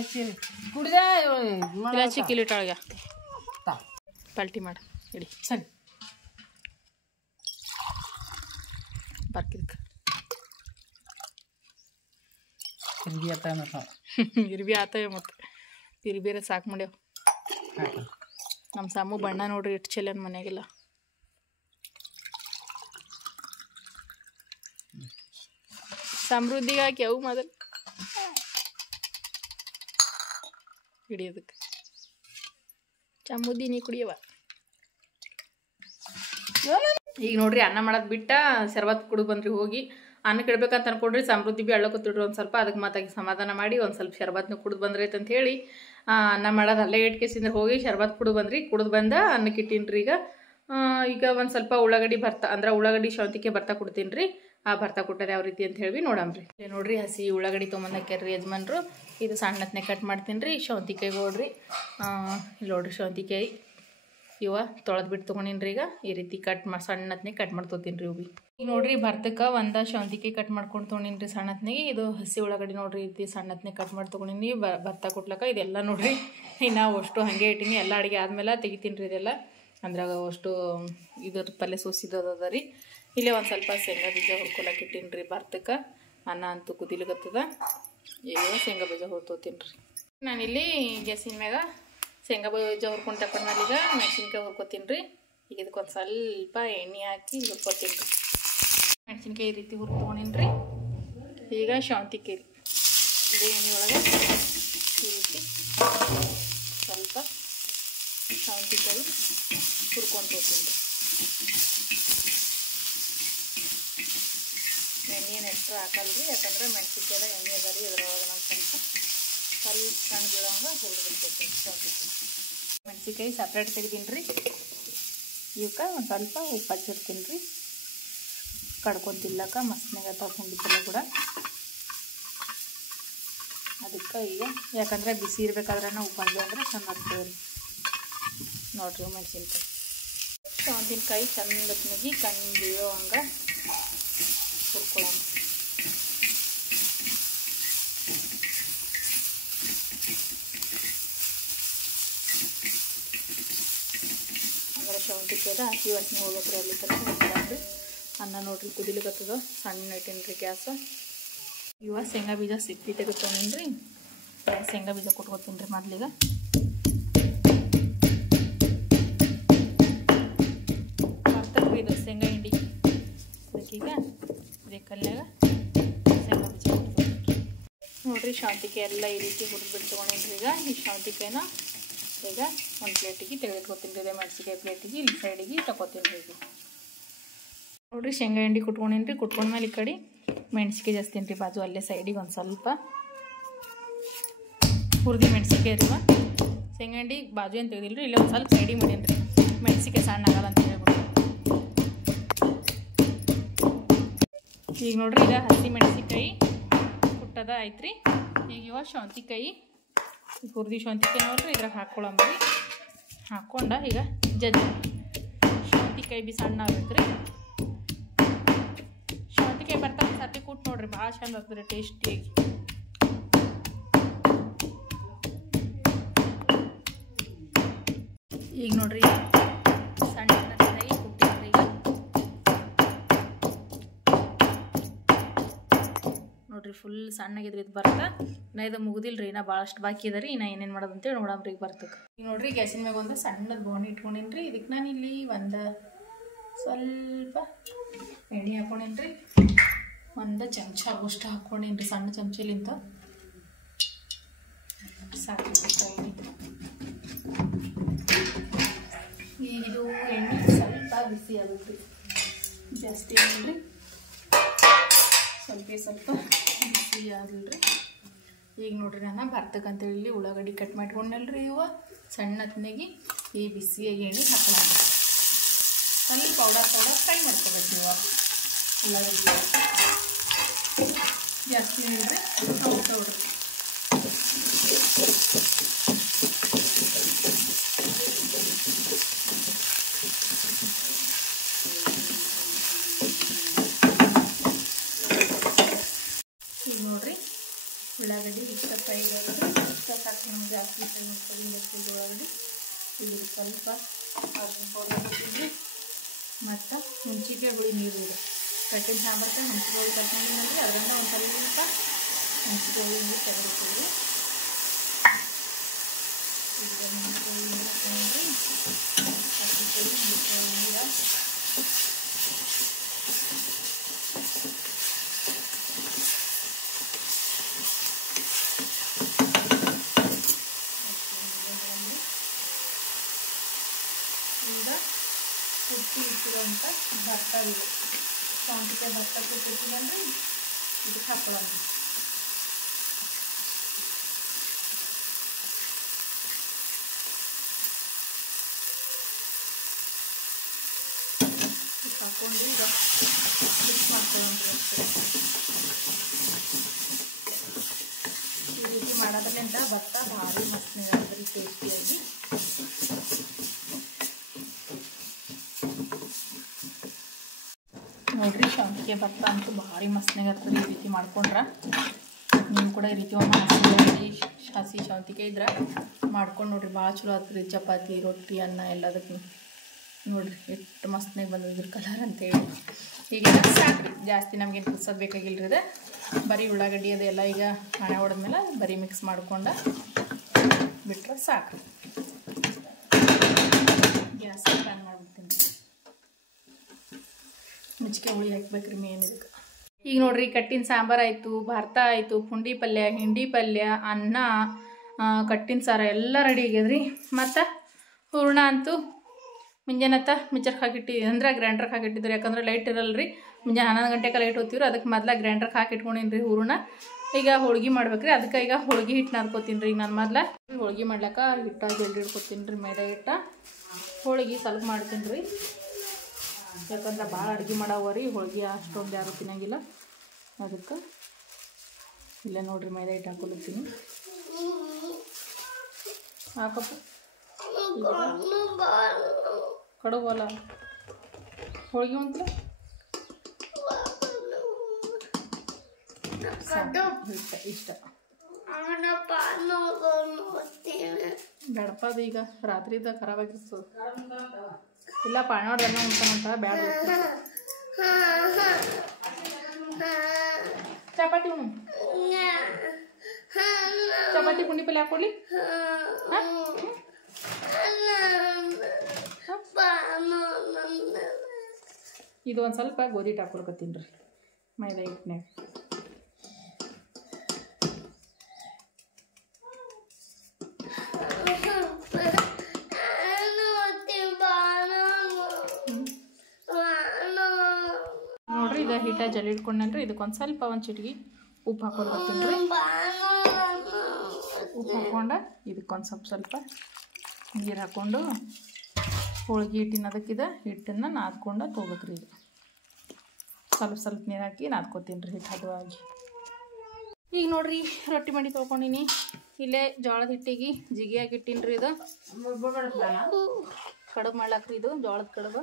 ಇಲೈಚಿ ಕಿಲಿಟಾಳಗ ಪಲ್ಟಿ ಮಾಡು ಇಡಿ ಸರಿ ಬರ್ಕಿದಕ್ಕೆ ಇರ್ಬಿ ಆತವೆ ಮತ್ತು ಇರ್ಬೇರೆ ಸಾಕು ಮಾಡ್ಯಾವ. ನಮ್ಮ ಸಾಮು ಬಣ್ಣ ನೋಡ್ರಿ ಇಟ್ಟು ಚೆಲ್ಲನ್ ಮನೆಗೆಲ್ಲ. ಸಮೃದ್ಧಿಗೆ ಹಾಕಿ ಅವು ಮೊದಲು ಹಿಡಿಯೋದಕ್ಕೆ. ಚಮ್ಮುದ್ದಿ ನೀ ಕುಡಿಯವ. ಈಗ ನೋಡ್ರಿ ಅನ್ನ ಮಾಡೋದು ಬಿಟ್ಟ ಶರ್ಬತ್ ಕುಡಿದು ಬಂದ್ರಿ. ಹೋಗಿ ಅನ್ನಕ್ಕೆ ಇಡ್ಬೇಕಂತ ಅನ್ಕೊಂಡ್ರಿ. ಸಮೃದ್ಧಿ ಬಿ ಅಳ್ಳಕೊತ್ತಿಡ್ರಿ ಒಂದು ಸ್ವಲ್ಪ. ಅದಕ್ಕೆ ಮಾತಾಗಿ ಸಮಾಧಾನ ಮಾಡಿ ಒಂದು ಸ್ವಲ್ಪ ಶರ್ಬತ್ನ ಕುಡಿದು ಬಂದ್ರೈತೆ ಅಂತ ಹೇಳಿ ಅನ್ನ ಮಾಡೋದು ಅಲ್ಲೇ ಇಟ್ಕೇಸಿಂದ್ರೆ ಹೋಗಿ ಶರ್ಬತ್ ಕುಡಿದು ಬಂದ್ರಿ. ಕುಡಿದು ಬಂದ ಅನ್ನಕ್ಕೆ ಇಟ್ಟೀನಿ ರೀ. ಈಗ ಒಂದು ಸ್ವಲ್ಪ ಉಳ್ಳಾಗಡ್ಡಿ ಭರ್ತಾ ಅಂದ್ರೆ ಉಳ್ಳಾಗಡ್ಡಿ ಶೌಂತಿಗೆ ಭರ್ತಾ ಕೊಡ್ತೀನಿ ರೀ. ಆ ಭರ್ತಾ ಕೊಟ್ಟದ ಯಾವ ರೀತಿ ಅಂತ ಹೇಳಿ ನೋಡಮ್ರಿ. ನೋಡ್ರಿ ಹಸಿ ಉಳ್ಳಾಗಡ್ಡಿ ತೊಗೊಂಬಂದಾಕ್ಯಾರ್ರಿ ಯಜಮಾನ್ರು. ಇದು ಸಣ್ಣತ್ನೇ ಕಟ್ ಮಾಡ್ತೀನಿ ರೀ. ಶೌಂತಿಕಾಯಿ ನೋಡ್ರಿ, ಇಲ್ಲಿ ನೋಡ್ರಿ ಶೌಂತಿಕಾಯಿ ಇವ ತೊಳೆದು ಬಿಟ್ಟು ತೊಗೊಂಡಿನಿ ರೀ. ಈಗ ಈ ರೀತಿ ಸಣ್ಣತ್ನೇ ಕಟ್ ಮಾಡಿ ತೊಗೊತೀನಿ ರೀ. ಇವು ಈಗ ನೋಡ್ರಿ ಭರ್ತಕ್ಕೆ ಒಂದು ಶೌಂತಿಕಾಯಿ ಕಟ್ ಮಾಡ್ಕೊಂಡು ತೊಗೊಂಡಿನಿ ರೀ ಸಣ್ಣತ್ನಾಗೆ. ಇದು ಹಸಿ ಉಳ್ಳಾಗಡ್ಡಿ ನೋಡ್ರಿ ಈ ರೀತಿ ಸಣ್ಣತ್ನೇ ಕಟ್ ಮಾಡಿ ತೊಗೊಂಡಿನಿ. ಭರ್ತಾ ಕೊಟ್ಲಕ್ಕ ಇದೆಲ್ಲ ನೋಡ್ರಿ ನಾವು ಅಷ್ಟು ಹಾಗೆ ಇಟ್ಟೀನಿ. ಎಲ್ಲ ಅಡುಗೆ ಆದ್ಮೇಲೆ ತೆಗಿತೀನಿ ರೀ ಇದೆಲ್ಲ. ಅಂದ್ರಾಗ ಅಷ್ಟು ಇದ್ರ ಪಲ್ಯ ಸೋಸಿದದ ರೀ. ಇಲ್ಲೇ ಒಂದು ಸ್ವಲ್ಪ ಶೇಂಗಾ ಬೀಜ ಹುರ್ಕೊಳಕ್ಕೆ ಇಟ್ಟೀನಿ ರೀ ಭರ್ತಕ್ಕೆ. ಅನ್ನ ಅಂತೂ ಕುದಿಲಿಕತ್ತದ. ಈಗ ಶೇಂಗಾ ಬೀಜ ಹುರ್ಕೋತೀನಿ ರೀ. ನಾನಿಲ್ಲಿ ಗ್ಯಾಸಿನ ಮ್ಯಾಗ ಶೇಂಗಾ ಬೀಜ ಹುರ್ಕೊಂಡು ತಕೊಂಡ್ಮೇಲೆ ಈಗ ಮೆಣಸಿನ್ಕಾಯಿ ಹುರ್ಕೋತೀನಿ ರೀ. ಈಗ ಇದಕ್ಕೊಂದು ಸ್ವಲ್ಪ ಎಣ್ಣೆ ಹಾಕಿ ಹುರ್ಕೋತೀನಿ ರೀ. ಮೆಣಸಿನ್ಕಾಯಿ ಈ ರೀತಿ ಹುರ್ಕೊಂಡೀನಿ ರೀ. ಈಗ ಶೌಂತಿಕಾಯಿ ರೀ ಇದೇ ಎಣ್ಣೆ ಒಳಗೆ ಈ ರೀತಿ ಸ್ವಲ್ಪ ಶೌಂತಿಕಾಯಿ ಹುರ್ಕೊಂಡು ಹೋಗ್ತೀನಿ ರೀ. ಎಣ್ಣೆ ಏನು ಎಕ್ಸ್ಟ್ರಾ ಹಾಕಲ್ರಿ, ಯಾಕಂದ್ರೆ ಮೆಣಸಿನ್ಕಾಯ್ದ ಎಣ್ಣೆ ಅದ ರೀ. ಇದ್ರೊಳಗೆ ನಾನು ಸ್ವಲ್ಪ ಸಣ್ಣ ಬೀಳಂಗೆ ಹುರಿದ್ಬಿಡ್ತೀನಿ ಶೌಂತಿಕಾಯಿ. ಮೆಣಸಿನ್ಕಾಯಿ ಸಪ್ರೇಟ್ ತೆಗ್ದೀನಿ ರೀ. ಇವಕ್ಕೆ ಒಂದು ಸ್ವಲ್ಪ ಉಪ್ಪು ಹಚ್ಚಿರ್ತೀನಿ ರೀ. ಕಡ್ಕೊಂತಿಲ್ಲಕ್ಕ ಮಸ್ತ್ನಾಗ ತಗೊಂಡಿದ್ದೆಲ್ಲ ಕೂಡ. ಅದಕ್ಕೆ ಈಗ ಯಾಕಂದರೆ ಬಿಸಿ ಇರ್ಬೇಕಾದ್ರೆ ಉಪ್ಪು ಹಾಕಿ ಅಂದ್ರೆ ಚೆಂದ ಆಗ್ತದೆ ರೀ. ನೋಡ್ರಿ ಮೆಣಸಿನ್ಕಾಯಿ ಸೌಂತಿನಕಾಯಿ ಚಂದತ್ನಾಗಿ ಕಣ್ಣು ಬೀಳೋ ಹಂಗೆ ಹುರ್ಕೊಳ್ಳೋಣ. ಅಂದ್ರೆ ಶೌಂತಿಕಾಯ್ದ ಹಸಿ ವಾಸನೆ ಹೋಗ್ಬೇಕ್ರಿ ಅಲ್ಲಿ ತನಕ. ಅನ್ನ ನೋಡ್ರಿ ಕುದಿಲಿಕತ್ತದ. ಸಣ್ಣ ಇಟ್ಟೀನಿ ರೀ ಗ್ಯಾಸ್. ಇವ ಶೇಂಗಾ ಬೀಜ ಸಿಪ್ಪಿ ತೆಗೆದುಕೊಂಡೀನಿ ರೀ. ಶೇಂಗಾ ಬೀಜ ಕೊಟ್ಕೊತೀನಿ ರೀ ಮೊದ್ಲಿಗೆ. ಬರ್ತಕ್ರಿ ಇದು ಶೇಂಗಾ ಹಿಂಡಿ. ಅದಕ್ಕೀಗ ಇದೇ ಕಲ್ಯಾಗ ಶೇಂಗಾ ಬೀಜ ಕೊಟ್ಕೊತೀನಿ. ನೋಡಿರಿ ಶಾವಂತಿಕಾಯಿ ಎಲ್ಲ ಈ ರೀತಿ ಹುರಿದ್ಬಿಟ್ಟು ತೊಗೊಂಡಿನ್ರಿ. ಈಗ ಈ ಶಾವಂತಿಕಾಯಿನ ಈಗ ಒಂದು ಪ್ಲೇಟಿಗೆ ತೆಗೆದಿಟ್ಕೊತೀನಿ. ಅದೇ ಮೆಣಸಿಕಾಯಿ ಪ್ಲೇಟಿಗೆ ಇಲ್ಲಿ ಸೈಡಿಗೆ ತಗೋತೀನಿ ರೀ. ಈಗ ನೋಡಿರಿ ಶೇಂಗಾ ಹಿಂಡಿ ಕುಟ್ಕೊಂಡಿನಿ. ಕುಟ್ಕೊಂಡ್ಮೇಲೆ ಈ ಕಡೆ ಮೆಣಸಿಕಾಯಿ ಜಾಸ್ತೀನಿ ರೀ ಬಾಜು ಅಲ್ಲೇ ಸೈಡಿಗೆ ಒಂದು ಸ್ವಲ್ಪ ಹುರಿದಿ ಮೆಣಸಿಕಾಯಿ ರೀ. ಶೇಂಗಾ ಹಿಂಡಿ ಬಾಜು ಏನು ತೆಗೆದಿಲ್ಲ ರೀ, ಇಲ್ಲೇ ಒಂದು ಸ್ವಲ್ಪ ಸೈಡಿಗೆ ಮಾಡೀನಿ ರೀ, ಮೆಣಸಿಕಾಯಿ ಸಣ್ಣ ಆಗಲ್ಲ ಅಂತ ಹೇಳ್ಬಿಟ್ಟು. ಈಗ ನೋಡ್ರಿ ಈಗ ಹಸಿ ಮೆಣಸಿಕಾಯಿ ಕುಟ್ಟದ ಆಯ್ತು ರೀ. ಈಗ ಇವಾಗ ಶಾವಂತಿಕಾಯಿ ಹುರಿದಿ ಶಾವಂತಿಕಾಯಿ ನೋಡ್ರಿ ಇದ್ರಾಗ ಹಾಕ್ಕೊಳಂಬ್ರಿ. ಹಾಕ್ಕೊಂಡ ಈಗ ಶಾವಂತಿಕಾಯಿ ಬಿ ಸಣ್ಣ ಆಗ್ಬೇಕು ರೀ. ಶಾವಂತಿಕಾಯಿ ಬರ್ತಾ ಸರ್ತಿ ಕುಟ್ಟು ನೋಡ್ರಿ ಭಾಳ ಚಂದ ಆಗ್ತದೆ ಟೇಸ್ಟಿಯಾಗಿ. ಈಗ ನೋಡ್ರಿ ಸಣ್ಣ ಮೆಣಸಿನಕಾಯಿ ಕುಟ್ಟಿದ್ರಿ. ಈಗ ನೋಡ್ರಿ ಫುಲ್ ಸಣ್ಣಗಿದ್ರಿ ಇದು ಬರ್ತಾ. ನಾ ಇದು ಮುಗಿದಿಲ್ರಿ, ನಾ ಭಾಳಷ್ಟು ಬಾಕಿ ಅದ ರೀ. ನಾ ಏನೇನು ಮಾಡೋದು ಅಂತೇಳಿ ನೋಡಮ್ರಿ ಈಗ ಬರ್ತಕ್ಕೆ. ಈಗ ನೋಡ್ರಿ ಗ್ಯಾಸಿನ ಮ್ಯಾಗ ಒಂದು ಸಣ್ಣದ ಬೋಣಿ ಇಟ್ಕೊಂಡಿನಿ ರೀ. ಇದಕ್ಕೆ ನಾನು ಇಲ್ಲಿ ಒಂದು ಸ್ವಲ್ಪ ಎಣ್ಣೆ ಹಾಕ್ಕೊಂಡಿನಿ ರೀ. ಒಂದು ಚಮಚ ಆಗೋಷ್ಟು ಹಾಕ್ಕೊಂಡಿನಿ ರೀ, ಸಣ್ಣ ಚಮಚಲಿಂತ ಸಾಕು ಎಣ್ಣೆ. ಈಗ ಇದು ಎಣ್ಣೆ ಸ್ವಲ್ಪ ಬಿಸಿ ಆಗುತ್ತೆ, ಜಾಸ್ತಿ ಏನಿಲ್ರಿ, ಸ್ವಲ್ಪ ಬಿಸಿ ಆಗಲ್ರಿ. ಈಗ ನೋಡ್ರಿ ನಾನು ಭರ್ತಕ್ಕಂತೇಳಿ ಇಲ್ಲಿ ಉಳ್ಳಾಗಡ್ಡಿ ಕಟ್ ಮಾಡ್ಕೊಂಡಲ್ರಿ. ಇವ ಸಣ್ಣ ಹತ್ನೆಗೆ ಈ ಬಿಸಿಯಾಗಿ ಎಣ್ಣೆ ಹಾಕೋಣ. ಸ್ವಲ್ಪ ಪೌಡರ್ ಫ್ರೈ ಮಾಡ್ಕೋಬೇಕು. ಇವ ಉಳ್ಳಾಗಡ್ಡಿ ಜಾಸ್ತಿ ಏನಿಲ್ರಿ, ಹೌದ್ರಿ. ಈಗ ನೋಡ್ರಿ ಉಳ್ಳಾಗಡ್ಡಿ ಇಷ್ಟ ಫ್ರೈ ಆಗುತ್ತೆ. ಇಷ್ಟ ಸಾಕು, ನಮ್ಗೆ ಜಾಸ್ತಿ ಫ್ರೈ ಮಾಡ್ಕೊಳ್ಳಿ ಜಾಸ್ತಿ ಉಳ್ಳಾಗಡ್ಡಿ. ಈಗ ಸ್ವಲ್ಪ ಅರ್ಶಿನ ಪೌಡರ್ ಹಾಕಿದ್ರಿ ಮತ್ತು ಹುಣ್ಚಿಕಾಯಿ ಹುಳಿ ನೀರು ಇದೆ. ಕಟ್ಟಿನ ಸಾಂಬಾರ್ಗೆ ಹುಣ್ಚಿಕಾಯಿ ಹುಳಿ ಕಟ್ಕೊಂಡಿದ್ರಿ, ಅದರಿಂದ ಒಂದು ಸ್ವಲ್ಪ ಹುಣ್ಚಿಕಾಯಿ ಹುಳಿ ನೀರು ತೆಗೆದಿರ್ತೀವಿ. ಈಗ ಹುಣ್ಚಿಕಾಯಿ ಹುಳಿ ನೀರು ಹಾಕೊಂಡ್ರಿ, ಹುಣ್ಚಿಕಾಯಿ ನೀರು ಈಗ ಕುಟ್ಟಿ ಇಟ್ಟಿರೋಂಥ ಭತ್ತ ಇದೆ, ಶಾವಂತಿಕಾಯಿ ಭತ್ತ ಕುಟ್ಟಿಟ್ಟಿದ್ರಿ, ಇದಕ್ಕೆ ಹಾಕೊಳ್ಳೋಣ. ಹಾಕ್ಕೊಂಡು ಈಗ ಮಿಕ್ಸ್ ಮಾಡ್ಕೊಳ್ಳೋಣ ಅಷ್ಟೇ. ಈ ರೀತಿ ಮಾಡೋದ್ರಿಂದ ಭತ್ತ ಭಾರಿ ಮಸ್ತ್ ಆಗ್ತದೆ ಟೇಸ್ಟಿಯಾಗಿ. ನೋಡ್ರಿ ಶಾವಂತಿಗೆ ಭತ್ತ ಅಂತೂ ಭಾರಿ ಮಸ್ತ್ನಾಗ ಆಗ್ತದೆ ಈ ರೀತಿ ಮಾಡ್ಕೊಂಡ್ರೆ. ನೀವು ಕೂಡ ಈ ರೀತಿ ಒಂದು ಹಸಿ ಶಾವಂತಿಗೆ ಇದ್ರೆ ಮಾಡ್ಕೊಂಡು ನೋಡ್ರಿ, ಭಾಳ ಚಲೋ ಆಗ್ತದೆ ಚಪಾತಿ, ರೊಟ್ಟಿ, ಅನ್ನ ಎಲ್ಲದಕ್ಕೂ. ನೋಡ್ರಿ ಎಷ್ಟು ಮಸ್ತ್ನಾಗ ಬಂದಿದ್ರ ಕಲರ್ ಅಂತೇಳಿ. ಈಗ ಸಾಕ್ರಿ, ಜಾಸ್ತಿ ನಮ್ಗೇನು ಕುದಿಸೋದು ಬೇಕಾಗಿಲ್ರಿ. ಇದು ಬರೀ ಉಳ್ಳಾಗಡ್ಡಿ ಅದೆಲ್ಲ ಈಗ ಹಣೆ ಹೊಡೆದ್ಮೇಲೆ ಬರೀ ಮಿಕ್ಸ್ ಮಾಡ್ಕೊಂಡು ಬಿಟ್ರೆ ಸಾಕ್ರಿ. ಗ್ಯಾಸ್ ಆನ್ ಮಾಡ್ಬಿಡ್ತೀನಿ. ಮುಚ್ಚಿಗೆ ಹುಳಿ ಹಾಕ್ಬೇಕ್ರಿ ಮೇನ್ ಇದಕ್ಕೆ. ಈಗ ನೋಡ್ರಿ ಕಟ್ಟಿನ ಸಾಂಬಾರು ಆಯಿತು, ಭರ್ತಾ ಆಯಿತು, ಪುಂಡಿ ಪಲ್ಯ, ಹಿಂಡಿ ಪಲ್ಯ, ಅನ್ನ, ಕಟ್ಟಿನ ಸಾರ ಎಲ್ಲ ರೆಡಿ ಆಗ್ಯದ್ರಿ. ಮತ್ತು ಹೂರ್ಣ ಅಂತೂ ಮುಂಜಾನತ್ತ ಮಿಕ್ಸರ್ಗೆ ಹಾಕಿಟ್ಟಿದ್ವಿ, ಅಂದ್ರೆ ಗ್ರೈಂಡ್ರಿಗೆ ಹಾಕಿಟ್ಟಿದ್ರಿ. ಯಾಕಂದ್ರೆ ಲೈಟ್ ಇರಲ್ಲ ರೀ, ಮುಂಜಾನೆ 11 ಗಂಟೆಗೆ ಲೈಟ್ ಹೋಗ್ತೀವ್ರಿ. ಅದಕ್ಕೆ ಮೊದಲ ಗ್ರೈಂಡ್ರಿಗೆ ಹಾಕಿಟ್ಕೊಂಡಿನಿ ರೀ ಹೂರ್ಣ. ಈಗ ಹೋಳ್ಗೆ ಮಾಡ್ಬೇಕ್ರಿ, ಅದಕ್ಕೆ ಈಗ ಹೋಳ್ಗೆ ಹಿಟ್ಟು ನಾದ್ಕೋತೀನಿ ರೀ. ಈಗ ನಾನು ಮೊದಲ ಹೋಳ್ಗೆ ಮಾಡ್ಲಿಕ್ಕೆ ಹಿಟ್ಟು ಜಲ್ದಿ ಇಟ್ಕೊತೀನಿ ರೀ, ಮೈದಾ ಹಿಟ್ಟು. ಹೋಳ್ಗೆ ಸ್ವಲ್ಪ ಮಾಡ್ತೀನಿ ರೀ, ಯಾಕಂದ್ರೆ ಭಾಳ ಅಡುಗೆ ಮಾಡವ ರೀ, ಹೋಳ್ಗೆ ಅಷ್ಟೊಂದು ಯಾರು ತಿನ್ನಂಗಿಲ್ಲ. ಅದಕ್ಕೆ ಇಲ್ಲೇ ನೋಡ್ರಿ ಮೈದಾ ಹಿಟ್ಟು ಹಾಕೊಳ್ತೀನಿ. ಹಾಕಪ್ಪ ಕಡುವಲ್ಲ ಹೋಳ್ಗೆ ಅಂತಲೇ ಇಷ್ಟ ಬೇಡಪ್ಪ. ಅದು ಈಗ ರಾತ್ರಿದ ಖರಾಬ್ ಆಗಿರ್ತದೆ. ಇಲ್ಲ ಪಾಣೋಡ್ದನ್ನ ಉಂಟಾನಂತ ಬ್ಯಾಡ. ಚಪಾತಿ ಉಣ್ಣು, ಚಪಾತಿ ಪುಂಡಿ ಪಲ್ಯ ಹಾಕೊಡ್ಲಿ. ಇದು ಒಂದು ಸ್ವಲ್ಪ ಗೋಧಿ ಹಿಟ್ಟು ಹಾಕೊಳ್ಕತ್ತೀನಿ ರೀ ಮೈದಾ ಹಿಟ್ಟಿನಾಗ. ಈಗ ಹಿಟ್ಟ ಜಲ್ಲಿ ಇಟ್ಕೊಂಡ್ರಿ ಇದಕ್ಕೊಂದು ಸ್ವಲ್ಪ ಒಂದು ಚಿಟಿಗೆ ಉಪ್ಪು ಹಾಕೋದು ಬರ್ತೀನಿ ರೀ. ಉಪ್ಪು ಹಾಕ್ಕೊಂಡು ಇದಕ್ಕೊಂದು ಸ್ವಲ್ಪ ನೀರು ಹಾಕ್ಕೊಂಡು ಹೋಳಿಗೆ ಹಿಟ್ಟಿನ ಅದಕ್ಕಿದ ಹಿಟ್ಟನ್ನು ನಾದ್ಕೊಂಡು ತೊಗೋಬೇಕ್ರಿ. ಇದು ಸ್ವಲ್ಪ ನೀರು ಹಾಕಿ ನಾದ್ಕೋತೀನಿ ರೀ ಹಿಟ್ಟು ಹದವಾಗಿ. ಈಗ ನೋಡ್ರಿ ರೊಟ್ಟಿ ಮಾಡಿ ತೊಗೊಂಡಿನಿ. ಇಲ್ಲೇ ಜೋಳದ ಹಿಟ್ಟಿಗೆ ಜಿಗಿಯಾಗಿ ಇಟ್ಟಿನಿ ರೀ. ಇದು ಕಡುಬು ಮಾಡ್ಲಾಕ್ರಿ. ಇದು ಜೋಳದ ಕಡುಬು.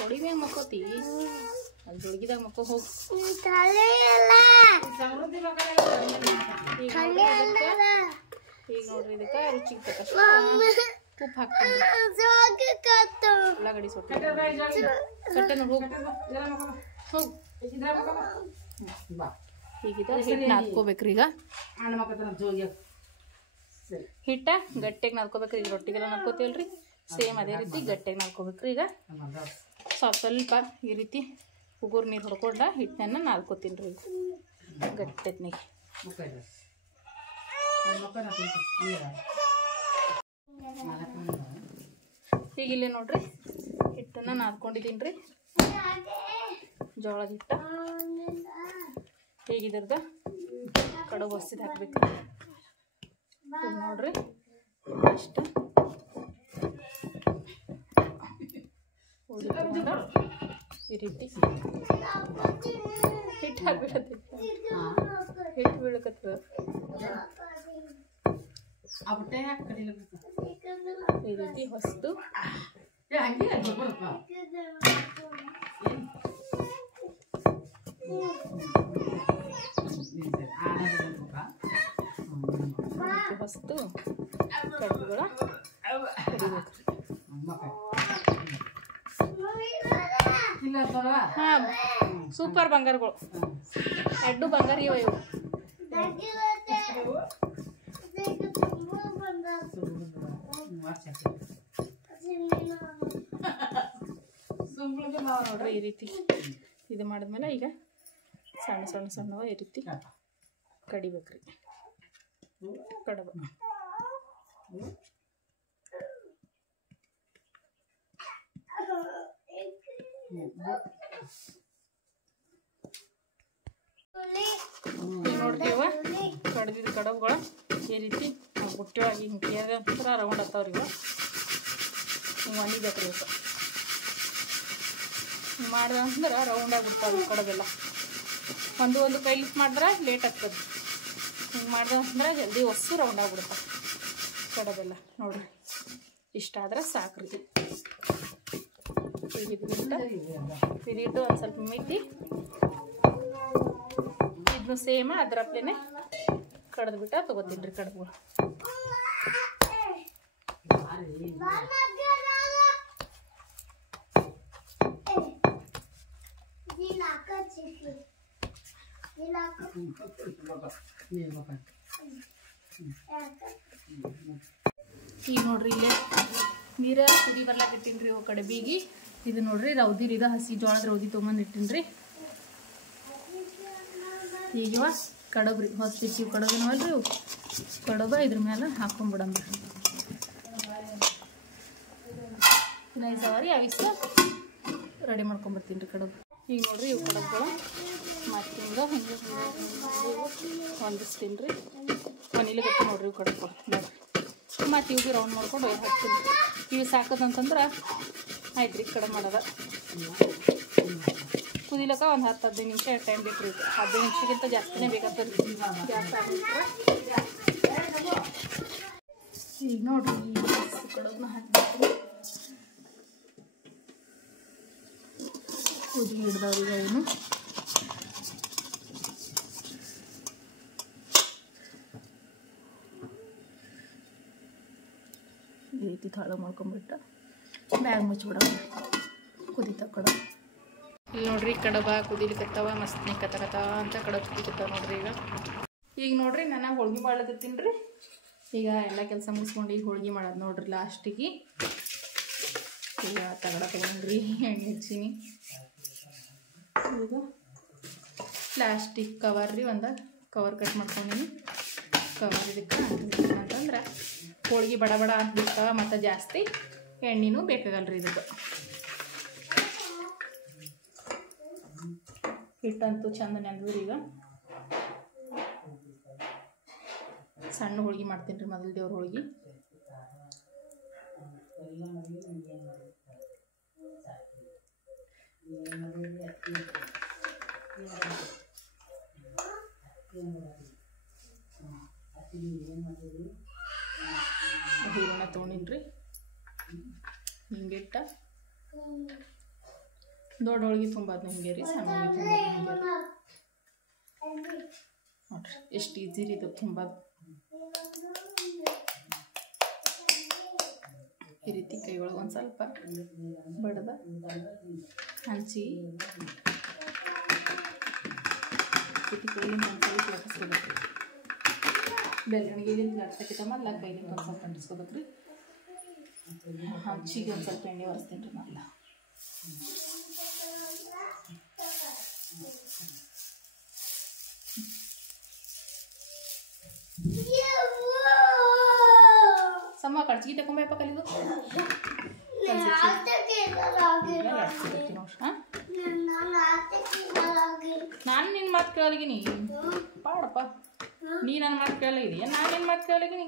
ಹೊಡಿ ಮ್ಯಾಗ ಮಕ್ಕೋತಿ ಅಲ್ಲಿ ಜೋಡ್ಗಿದಾಗ ಮಕ್ಕೋ ಹೋಗಿ. ಈಗ ನೋಡ್ರಿ ಇದಕ್ಕೆ ರುಚಿಗೆ ತಕ್ಕಷ್ಟು ಉಪ್ಪು ಹಾಕ್ತೀನಿ. ಉಳ್ಳಾಗಡ್ಡಿ ಸೊಟ್ಟಿ ಕಟ್ಟೆ ನೋಡಿ ಹೋಗಿ ಈಗಿದ ಹಿಟ್ಟು ನಾದ್ಕೋಬೇಕ್ರಿ. ಈಗ ಹಿಟ್ಟ ಗಟ್ಟಿಗೆ ನಾದ್ಕೋಬೇಕ್ರಿ. ಈಗ ರೊಟ್ಟಿಗೆಲ್ಲ ನಾದ್ಕೋತೀವಲ್ರಿ ಸೇಮ್ ಅದೇ ರೀತಿ ಗಟ್ಟಿಗೆ ನಾದ್ಕೋಬೇಕ್ರಿ. ಈಗ ಸ್ವಲ್ಪ ಈ ರೀತಿ ಉಗುರು ನೀರು ಹೊಡ್ಕೊಂಡ ಹಿಟ್ಟನ್ನ ನಾದ್ಕೋತೀನಿ ರೀ. ಗಟ್ಟೆತ್ನಿಗೆ ಈಗ ಇಲ್ಲಿ ನೋಡ್ರಿ ಹಿಟ್ಟನ್ನ ನಾದ್ಕೊಂಡಿದ್ದೀನಿ ರೀ. ಜೋಳದ ಹಿಟ್ಟ ಹೇಗಿದ್ರದ ಕಡುಬು ಹೊಸಿದು ಹಾಕ್ಬೇಕು. ಈಗ ನೋಡ್ರಿ ಇಷ್ಟ ಈ ರೀತಿ ಹಿಟ್ಟು ಹಾಕ್ಬಿಡತ್ತೆ. ಹಿಟ್ಟು ಬೀಳಕತ್ತದ ಈ ರೀತಿ ಹೊಸದು ಹೊಸದು ಕಡುಬುಗಳ ಕಡಿಬೇಕು. ಹಾಂ ಸೂಪರ್ ಬಂಗಾರಗಳು ಎರಡು ಬಂಗಾರ ಇವ ಇವು. ನೋಡ್ರಿ ಈ ರೀತಿ ಇದು ಮಾಡಿದ್ಮೇಲೆ ಈಗ ಸಣ್ಣ ಈ ರೀತಿ ಕಡಿಬೇಕ್ರಿ ಕಡುಬು. ನೋಡ್ತೀವ ಕಡ್ದಿದ್ದು ಕಡುಬುಗಳು ಈ ರೀತಿ ಬುಟ್ಟಿಯೊಳಗೆ ಹಿಂಗೆ ಕೇಳಿದೆ ಅಂತಂದ್ರೆ ರೌಂಡ್ ಹತ್ತವ್ರಿ. ಇವ ಹಿಂಗೆ ಒಣಿಬೇಕ್ರಿ. ಇವತ್ತು ಹಿಂಗೆ ಮಾಡಿದೆ ಅಂತಂದ್ರೆ ರೌಂಡಾಗಿ ಬಿಡ್ತಾವೆ ಕಡುಬೆಲ್ಲ. ಒಂದು ಕೈಲಿ ಮಾಡಿದ್ರೆ ಲೇಟ್ ಆಗ್ತದೆ. ಹಿಂಗೆ ಮಾಡಿದೆ ಅಂತಂದ್ರೆ ಜಲ್ದಿ ಹೊಸ ರೌಂಡ್ ಆಗಿಬಿಡ್ತಾವೆ ಕಡುಬೆಲ್ಲ. ನೋಡ್ರಿ ಇಷ್ಟ ಆದ್ರೆ ಸಾಕ್ರಿ. ಇದಿಟ್ಟು ಒಂದು ಸ್ವಲ್ಪ ಮಿತಿ ಇದನ್ನು ಸೇಮ ಅದ್ರಪ್ಲೇನೆ ಕಡ್ದುಬಿಟ್ಟು ತೊಗೋತೀನಿ ರೀ ಕಡುಬು. ಈಗ ನೋಡ್ರಿ ಇಲ್ಲೇ ನೀರ ಕುದಿ ಬರ್ಲಾಕತ್ತೀನಿ ರೀ. ಕಡುಬಿಗೆ ಇದು ನೋಡ್ರಿ ರೌದಿರಿ. ಇದು ಹಸಿ ಜೋಳದ ರೌದಿ ತೊಗೊಂಬಂದು ಇಟ್ಟಿನಿ ರೀ. ಈಗಿವ ಕಡುಬು ರೀ ಹೊಸ್ತಿರ್ತೀವಿ ಕಡುಬನವಲ್ರಿ ಇವು. ಕಡುಬ ಇದ್ರ ಮೇಲೆ ಹಾಕೊಂಡ್ಬಿಡಂಬ್ರಿ. ನೈಸವರಿ ಅವಿಸ ರೆಡಿ ಮಾಡ್ಕೊಂಬರ್ತೀನಿ ರೀ ಕಡುಬು. ಈಗ ನೋಡ್ರಿ ಇವು ಕಡುಬುಗಳು ಮತ್ತು ಹಿಂಗೆ ಹೊಂದಿಸ್ತೀನಿ ರೀ. ಮನೇಲಿ ಗೊತ್ತು ನೋಡ್ರಿ ಇವು ಕಡುಬುಗಳು ನೋಡ್ರಿ. ಮತ್ತು ಇವು ಭೀ ರೌಂಡ್ ಮಾಡ್ಕೊಂಡು ಹಾಕ್ತೀನಿ. ಇವು ಸಾಕದಂತಂದ್ರೆ ಆಯ್ತು ರೀ ಕಡುಬು ಮಾಡೋದ. ಕುದಿಲಕ್ಕ ಒಂದು 10-15 ನಿಮಿಷ ಟೈಮ್ ಬೇಕು ರೀ. 15 ನಿಮಿಷಕ್ಕಿಂತ ಜಾಸ್ತಿನೇ ಬೇಕಾಗ್ತದೆ ರೀ. ಗ್ಯಾಸ್ ಆಗಿಬಿಟ್ರೆ ಈಗ ನೋಡ್ರಿ ಈ ಕಡುಬನ್ನ ಹಾಕ್ಬೇಕು. ಕುದಿ ಹಿಡ್ದವ್ರಿಗೆ ಅವನು ಈ ರೀತಿ ತಾಳ ಮಾಡ್ಕೊಂಡ್ಬಿಟ್ಟು ಬ್ಯಾಗ್ ಮುಚ್ಚಿಬಿಡೋಣ. ಕುದಿತಾವ ಕಡುಬು. ಇಲ್ಲಿ ನೋಡ್ರಿ ಕಡುಬ ಕುದಿಲಿಕತ್ತಾವ. ಮಸ್ತ್ ಕತ್ತ ಅಂತ ಕಡುಬು ಕುದಿಕತ್ತಾವ ನೋಡ್ರಿ. ಈಗ ನೋಡ್ರಿ ನಾನು ಹೋಳ್ಗೆ ಮಾಡ್ಲತ್ತೀನಿ ರೀ. ಈಗ ಎಲ್ಲ ಕೆಲಸ ಮುಗಿಸ್ಕೊಂಡು ಈಗ ಹೋಳ್ಗೆ ಮಾಡೋದು ನೋಡ್ರಿ. ಲಾಸ್ಟಿಗೆ ಈಗ ತಗಡ ತೊಗೊಂಡ್ರಿ ಎಣ್ಣೆ ಹಚ್ಚೀನಿ. ಈಗ ಪ್ಲಾಸ್ಟಿಕ್ ಕವರ್ ರೀ. ಒಂದು ಕವರ್ ಕಟ್ ಮಾಡ್ಕೊಂಡೀನಿ. ಕವರ್ ಇದಕ್ಕೆ ಅಂತಂದ್ರೆ ಹೋಳ್ಗೆ ಬಡ ಅಂತ ಬಿಡ್ತಾವ ಮತ್ತು ಜಾಸ್ತಿ ಎಣ್ಣೆನೂ ಬೇಕಾಗಲ್ರಿ ಇದಕ್ಕೆ. ಹಿಟ್ಟಂತೂ ಚಂದ ನೆಂದ್ರಿ. ಈಗ ಸಣ್ಣ ಹೋಳಿಗೆ ಮಾಡ್ತೀನಿ ರೀ, ಮೊದಲು ದೇವ್ರ ಹೋಳಿಗೆ. ಹೂರಣ ತೊಗೊಂಡಿನ್ರಿ, ಹಿಂಗಿಟ್ಟ ದೊಡ್ಡ ಹೋಳಿಗೆ ತುಂಬೋದು ಹಿಂಗೆ ರೀ, ಸಣ್ಣ ಹೋಳಿಗೆ ತುಂಬೋದು ಹಿಂಗೆ ನೋಡ್ರಿ. ಎಷ್ಟು ಈಸಿ ರೀ ಇದು ತುಂಬೋದು. ಈ ರೀತಿ ಕೈ ಒಳಗೆ ಒಂದು ಸ್ವಲ್ಪ ಬಡ್ದ ಹಂಚಿ ಕೈಲಿಂದ ಒಂದು ಸ್ವಲ್ಪ ಲಟ್ಟಿಸ್ಕೋಬೇಕು. ಬೆಳ್ಳಣಿಗೆಲಿಂದ ಲಟ್ಸಕ್ಕಿಂತ ಮೊದಲ ಕೈಲಿಂದ ಒಂದು ಸ್ವಲ್ಪ ಅಂಟಿಸ್ಕೋಬೇಕು ರೀ. ಹಂಚಿಗೆ ಒಂದು ಸ್ವಲ್ಪ ಎಣ್ಣೆ ಒರೆಸ್ತೀನಿ ರೀ ಮೊದಲ. ಸಮ ಕಡ್ಚಿಗೆ ತಗೊಂಬಪ್ಪ ಕಲಿದು ನಾನು ನಿನ್ನ ಮಾತು ಕೇಳಲಿಗಿನಿ ಪಾಡಪ್ಪ. ನೀ ನನ್ನ ಮಾತು ಕೇಳಲಿಗಿದೀಯ, ನಾನು ನಿನ್ನ ಮಾತು ಕೇಳಲಿಗಿನಿ.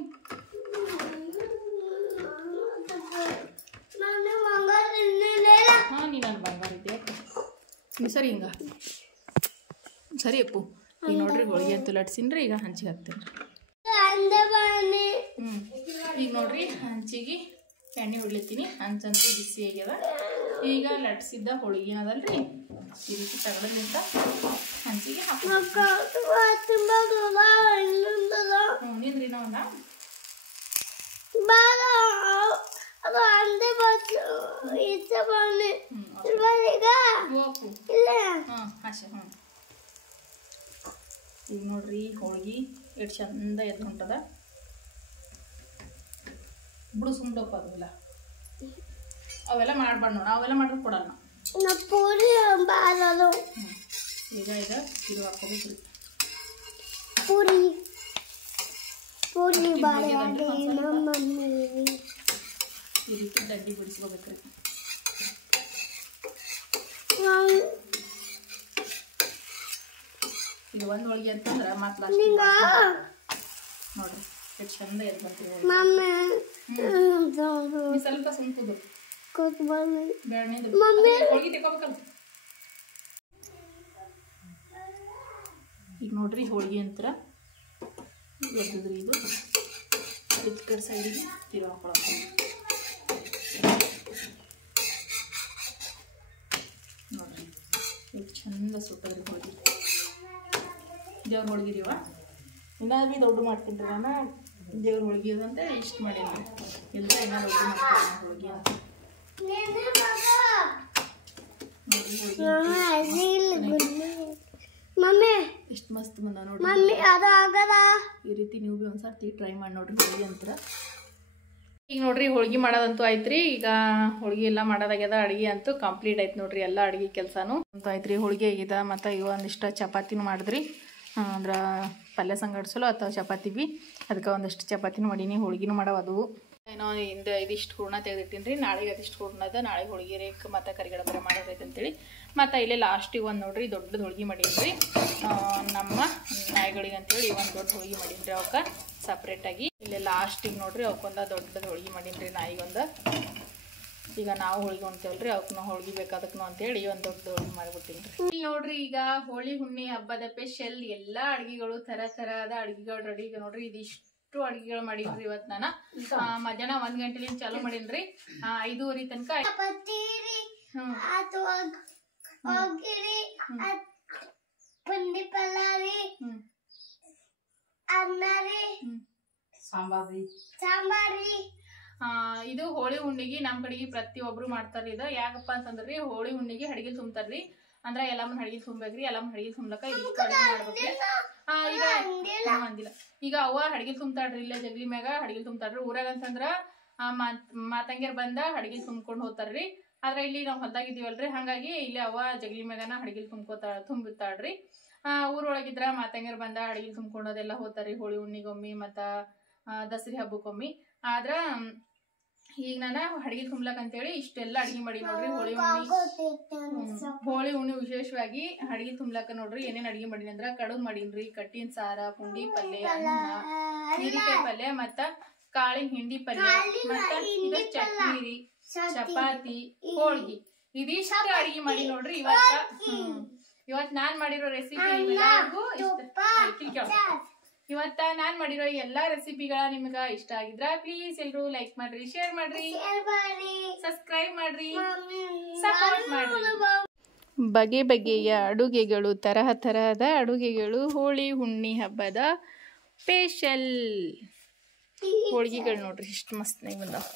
ಹಾಂ, ನೀ ನನ್ನ ಬಂಗಾರ ಇದೆಯಾ ನೀ ಸರಿ ಹಿಂಗ ಸರಿ ಅಪ್ಪು. ಈಗ ನೋಡ್ರಿ ಹೋಳಿಗೆ ಅಂತೂ ಲಟ್ಸಿನ್ರಿ. ಈಗ ಹಂಚಿಗೆ ಹಾಕ್ತೀನಿ ರೀ. ಈಗ ನೋಡ್ರಿ ಹಂಚಿಗೆ ಎಣ್ಣೆ ಹೊಡ್ಲಿತ್ತೀನಿ. ಹಂಚಂತೂ ಬಿಸಿ ಆಗ್ಯದ. ಈಗ ಲಟ್ಸಿದ್ದ ಹೋಳಿಗೆ ಅದಲ್ರಿ ಈ ರೀತಿ ತಗಡಲಿಂದ ಹಂಚಿಗೆ ಹಾಕ್ತೀನಿ. ನಿಂದ್ರಿ ನಾವಲ್ಲ ಈಗ ನೋಡ್ರಿ ಹೋಳಿಗೆ ಎಷ್ಟು ಚಂದ ಎದ್ದು ಹೊಂಟದ. ಬಿಡು ಸುಮ್ಲಪ್ಪ ಅದೆಲ್ಲ ಅವೆಲ್ಲ ಮಾಡ್ಬಾರ್ದು ನೋಡ, ಅವೆಲ್ಲ ಮಾಡಿದ್ರೆ ಕೊಡಲ್ಲ. ಈಗ ಈಗ ಇದು ಹಾಕೋಬೇಕ್ರಿ. ಈ ರೀತಿ ದಂಡಿ ಬಿಡಿಸ್ಕೋಬೇಕ್ರಿ. ಈಗ ಒಂದು ಹೋಳಿಗೆ ಅಂತಂದ್ರೆ ಮತ್ತೆ ಲಾಸ್ಟ್ ನೋಡ್ರಿ ಎಷ್ಟು ಚಂದ ಎದ್ದು ಬರ್ತೀವಿ. ಸ್ವಲ್ಪ ಸುಂಕುದು ಹೋಳಿಗೆ ತೆಗೋಬೇಕಲ್ಲ. ಈಗ ನೋಡ್ರಿ ಹೋಳಿಗೆ ಅಂತರ ಎದ್ದಿದ್ರಿ. ಇದು ಇದ್ ಕಡೆ ಸೈಡಿಗೆ ತೀರ ಹಾಕೊಳಕ್ಕೆ ನೋಡ್ರಿ ಎಷ್ಟು ಚಂದ ಸುಟ್ಟದ್ರಿ ಹೋಳಿಗೆ. ದೇವ್ರ ಹೋಳಿಗೆ ರೀವ ಇನ್ನಾದ್ರೂ ದೊಡ್ಡ ಮಾಡ್ತೀನಿ ರೀ. ನಾನು ದೇವ್ರ ಹೋಳಿಗೆ ಅಂತ ಇಷ್ಟು ಮಾಡೀನಿ. ಎಲ್ಲ ಇನ್ನೂ ದೊಡ್ಡ ಮಾಡ್ತೀನಿ ಹೋಳಿಗೆ ಅಂತ. ಎಷ್ಟು ಮಸ್ತ್ ಬಂದ ನೋಡ್ರಿ. ಈ ರೀತಿ ನೀವು ಭೀ ಒಂದ್ಸರ್ತಿ ಟ್ರೈ ಮಾಡಿ ನೋಡ್ರಿ ಹೋಳಿಗೆ ಅಂತರ. ಈಗ ನೋಡ್ರಿ ಹೋಳಿಗೆ ಮಾಡೋದಂತೂ ಆಯ್ತ್ರಿ. ಈಗ ಹೋಳಿಗೆ ಎಲ್ಲ ಮಾಡೋದಾಗ್ಯದ. ಅಡುಗೆ ಅಂತೂ ಕಂಪ್ಲೀಟ್ ಆಯ್ತು ನೋಡ್ರಿ. ಎಲ್ಲ ಅಡುಗೆ ಕೆಲಸನೂ ಅಂತೂ ಆಯ್ತ್ರಿ. ಹೋಳಿಗೆ ಆಗಿದೆ ಮತ್ತು ಇವ ಒಂದಿಷ್ಟು ಚಪಾತಿನೂ ಮಾಡಿದ್ರಿ. ಅಂದ್ರೆ ಪಲ್ಯ ಸಂಗಡಿಸಲು ಅಥವಾ ಚಪಾತಿ ಭೀ ಅದಕ್ಕೆ ಒಂದಷ್ಟು ಚಪಾತಿನೂ ಮಾಡೀನಿ. ಹೋಳಿಗೆನೂ ಮಾಡವದು. ಏನೋ ಇಂದ ಇದಿಷ್ಟು ಹೂರ್ಣ ತೆಗೆದಿಟ್ಟಿನಿ ರೀ. ನಾಳೆಗೆ ಅದಿಷ್ಟು ಹೂರ್ಣ ಅದ. ನಾಳೆ ಹೋಳಿಗೆ ರೇಕ್ ಮತ್ತು ಕರಿಗಡ ಬರ ಮಾಡೋದೈತೆ ಅಂತೇಳಿ. ಮತ್ತು ಇಲ್ಲೇ ಲಾಸ್ಟಿಗೆ ಒಂದು ನೋಡ್ರಿ ದೊಡ್ಡದು ಹೋಳಿಗೆ ಮಾಡೀನಿ ರೀ ನಮ್ಮ ನಾಯಿಗಳಿಗೆ ಅಂತೇಳಿ. ಒಂದು ದೊಡ್ಡ ಹೋಳಿಗೆ ಮಾಡೀನಿ ರೀ ಅವಕ್ಕೆ ಸಪ್ರೇಟಾಗಿ. ಇಲ್ಲೇ ಲಾಸ್ಟಿಗೆ ನೋಡ್ರಿ ಅವಕ್ಕೊಂದು ದೊಡ್ಡದು ಹೋಳಿಗೆ ಮಾಡೀನಿ ರೀ ನಾಯಿಗೊಂದು. ಈಗ ನಾವು ಹೋಳಿಗೆ ಉಣ್ತೇವಲ್ರಿ ಅವಕ್ಕೂ ಹೋಳಿಗೆ ಬೇಕಾದಕ್ಕೂ ಅಂತೇಳಿ ಒಂದು ದೊಡ್ಡ ಹೋಳಿಗೆ ಮಾಡಿಬಿಟ್ಟಿನಿ ರೀ. ಇಲ್ಲಿ ನೋಡ್ರಿ ಈಗ ಹೋಳಿ ಹುಣ್ಣಿ ಹಬ್ಬದ ಸ್ಪೆಷಲ್ ಎಲ್ಲ ಅಡುಗೆಗಳು ಥರದ ಅಡುಗೆಗಳು ರೆಡಿ. ಈಗ ನೋಡ್ರಿ ಇದಿಷ್ಟು ಅಡುಗೆಗಳು ಮಾಡೀನ್ರಿ ಇವತ್ತು. ನಾನು ಮಧ್ಯಾಹ್ನ 1 ಗಂಟೆಲಿಂದ ಚಾಲೂ ಮಾಡೀನ್ರಿ 5:30 ತನಕ. ಇದು ಹೋಳಿ ಹುಣ್ಣಿಗೆ ನಮ್ಮ ಕಡೆಗೆ ಪ್ರತಿಯೊಬ್ರು ಮಾಡ್ತಾರ್ರಿ. ಇದು ಯಾಕಪ್ಪ ಅಂತಂದ್ರಿ ಹೋಳಿ ಹುಣ್ಣಿಗೆ ಅಡಿಗೆ ತುಂಬ್ತಾರ್ರಿ. ಅಂದ್ರೆ ಎಲ್ಲಮ್ಮನ ಅಡಿಗೆ ತುಂಬೇಕ್ರಿ. ಎಲ್ಲಮ್ಮನ ಅಡಿಗೆ ತುಂಬ್ಲಕ್ಕ ಇದಿಷ್ಟು ಅಡಿಗೆ ಮಾಡ್ಬೇಕ್ರಿ. ಈಗ ಅಂದಿಲ್ಲ ಈಗ ಅವ್ವ ಅಡಿಗೆ ತುಂಬ್ತಾಳ್ರಿ. ಇಲ್ಲೇ ಜಗಲಿ ಮ್ಯಾಗ ಅಡಿಗೆ ತುಂಬ್ತಾಳ್ರಿ. ಊರಾಗ ಅಂತಂದ್ರ ಮಾತಂಗ್ಯರ್ ಬಂದ ಅಡಿಗೆ ತುಂಬ್ಕೊಂಡು ಹೋಗ್ತಾರ್ರಿ. ಆದ್ರೆ ಇಲ್ಲಿ ನಾವು ಹೊಲ್ದಾಗಿದ್ದೀವಲ್ರಿ ಹಂಗಾಗಿ ಇಲ್ಲಿ ಅವ್ವ ಜಗಲಿ ಮ್ಯಾಗನ ಅಡಿಗೆ ತುಂಬಿರ್ತಾಳ್ರಿ. ಊರೊಳಗಿದ್ರ ಮಾತಂಗ್ಯರ್ ಬಂದ ಅಡಿಗೆ ತುಂಬ್ಕೊಂಡೋದೆಲ್ಲ ಹೋಗ್ತಾರ್ರಿ. ಹೋಳಿ ಹುಣ್ಣಿಗೊಮ್ಮಿ ಮತ್ತು ದಸರಿ ಹಬ್ಬಕ್ಕೊಮ್ಮಿ. ಆದ್ರ ಈಗ ನಾನು ಅಡಿಗೆ ತುಂಬ್ಲಕ್ ಅಂತೇಳಿ ಇಷ್ಟೆಲ್ಲ ಅಡಿಗೆ ಮಾಡಿ ನೋಡ್ರಿ. ಹೋಳಿ ಹುಣ್ಣಿ ವಿಶೇಷವಾಗಿ ಅಡಿಗೆ ತುಂಬ್ಲಕ್ಕ ನೋಡ್ರಿ ಏನೇನ್ ಅಡಿಗೆ ಮಾಡೀನಿ ಅಂದ್ರ ಕಡುಬ್ ಮಾಡೀನ್ರಿ, ಕಟ್ಟಿನ ಸಾರ, ಪುಂಡಿ ಪಲ್ಯ, ಅನ್ನ, ಹೀರಿಕಾಯಿ ಪಲ್ಯ, ಮತ್ತ ಕಾಳಿನ ಹಿಂಡಿ ಪಲ್ಯ, ಮತ್ತ ಇದು ಚಟ್ನಿ ರೀ, ಚಪಾತಿ, ಹೋಳ್ಗಿ, ಇದಿಷ್ಟು ಅಡಿಗೆ ಮಾಡಿ ನೋಡ್ರಿ. ಇವತ್ ನಾನ್ ಮಾಡಿರೋ ರೆಸಿಪಿ ಇವತ್ತ ನಾನ್ ಮಾಡಿರೋ ಎಲ್ಲಾ ರೆಸಿಪಿಗಳ ನಿಮ್ಗ ಇಷ್ಟ ಆಗಿದ್ರ ಪ್ಲೀಸ್ ಎಲ್ರು ಲೈಕ್ ಮಾಡ್ರಿ, ಶೇರ್ ಮಾಡ್ರಿ, ಸಬ್ಸ್ಕ್ರೈಬ್ ಮಾಡ್ರಿ, ಸಪೋರ್ಟ್ ಮಾಡ್ರಿ. ಬಗೆ ಬಗೆಯ ಅಡುಗೆಗಳು, ತರಹ ತರಹದ ಅಡುಗೆಗಳು, ಹೋಳಿ ಹುಣ್ಣಿ ಹಬ್ಬದ ಸ್ಪೆಷಲ್ ಹೋಳಿಗೆಗಳು ನೋಡ್ರಿ ಇಷ್ಟು ಮಸ್ತ್ನಾಗ ಬಂದಾವ.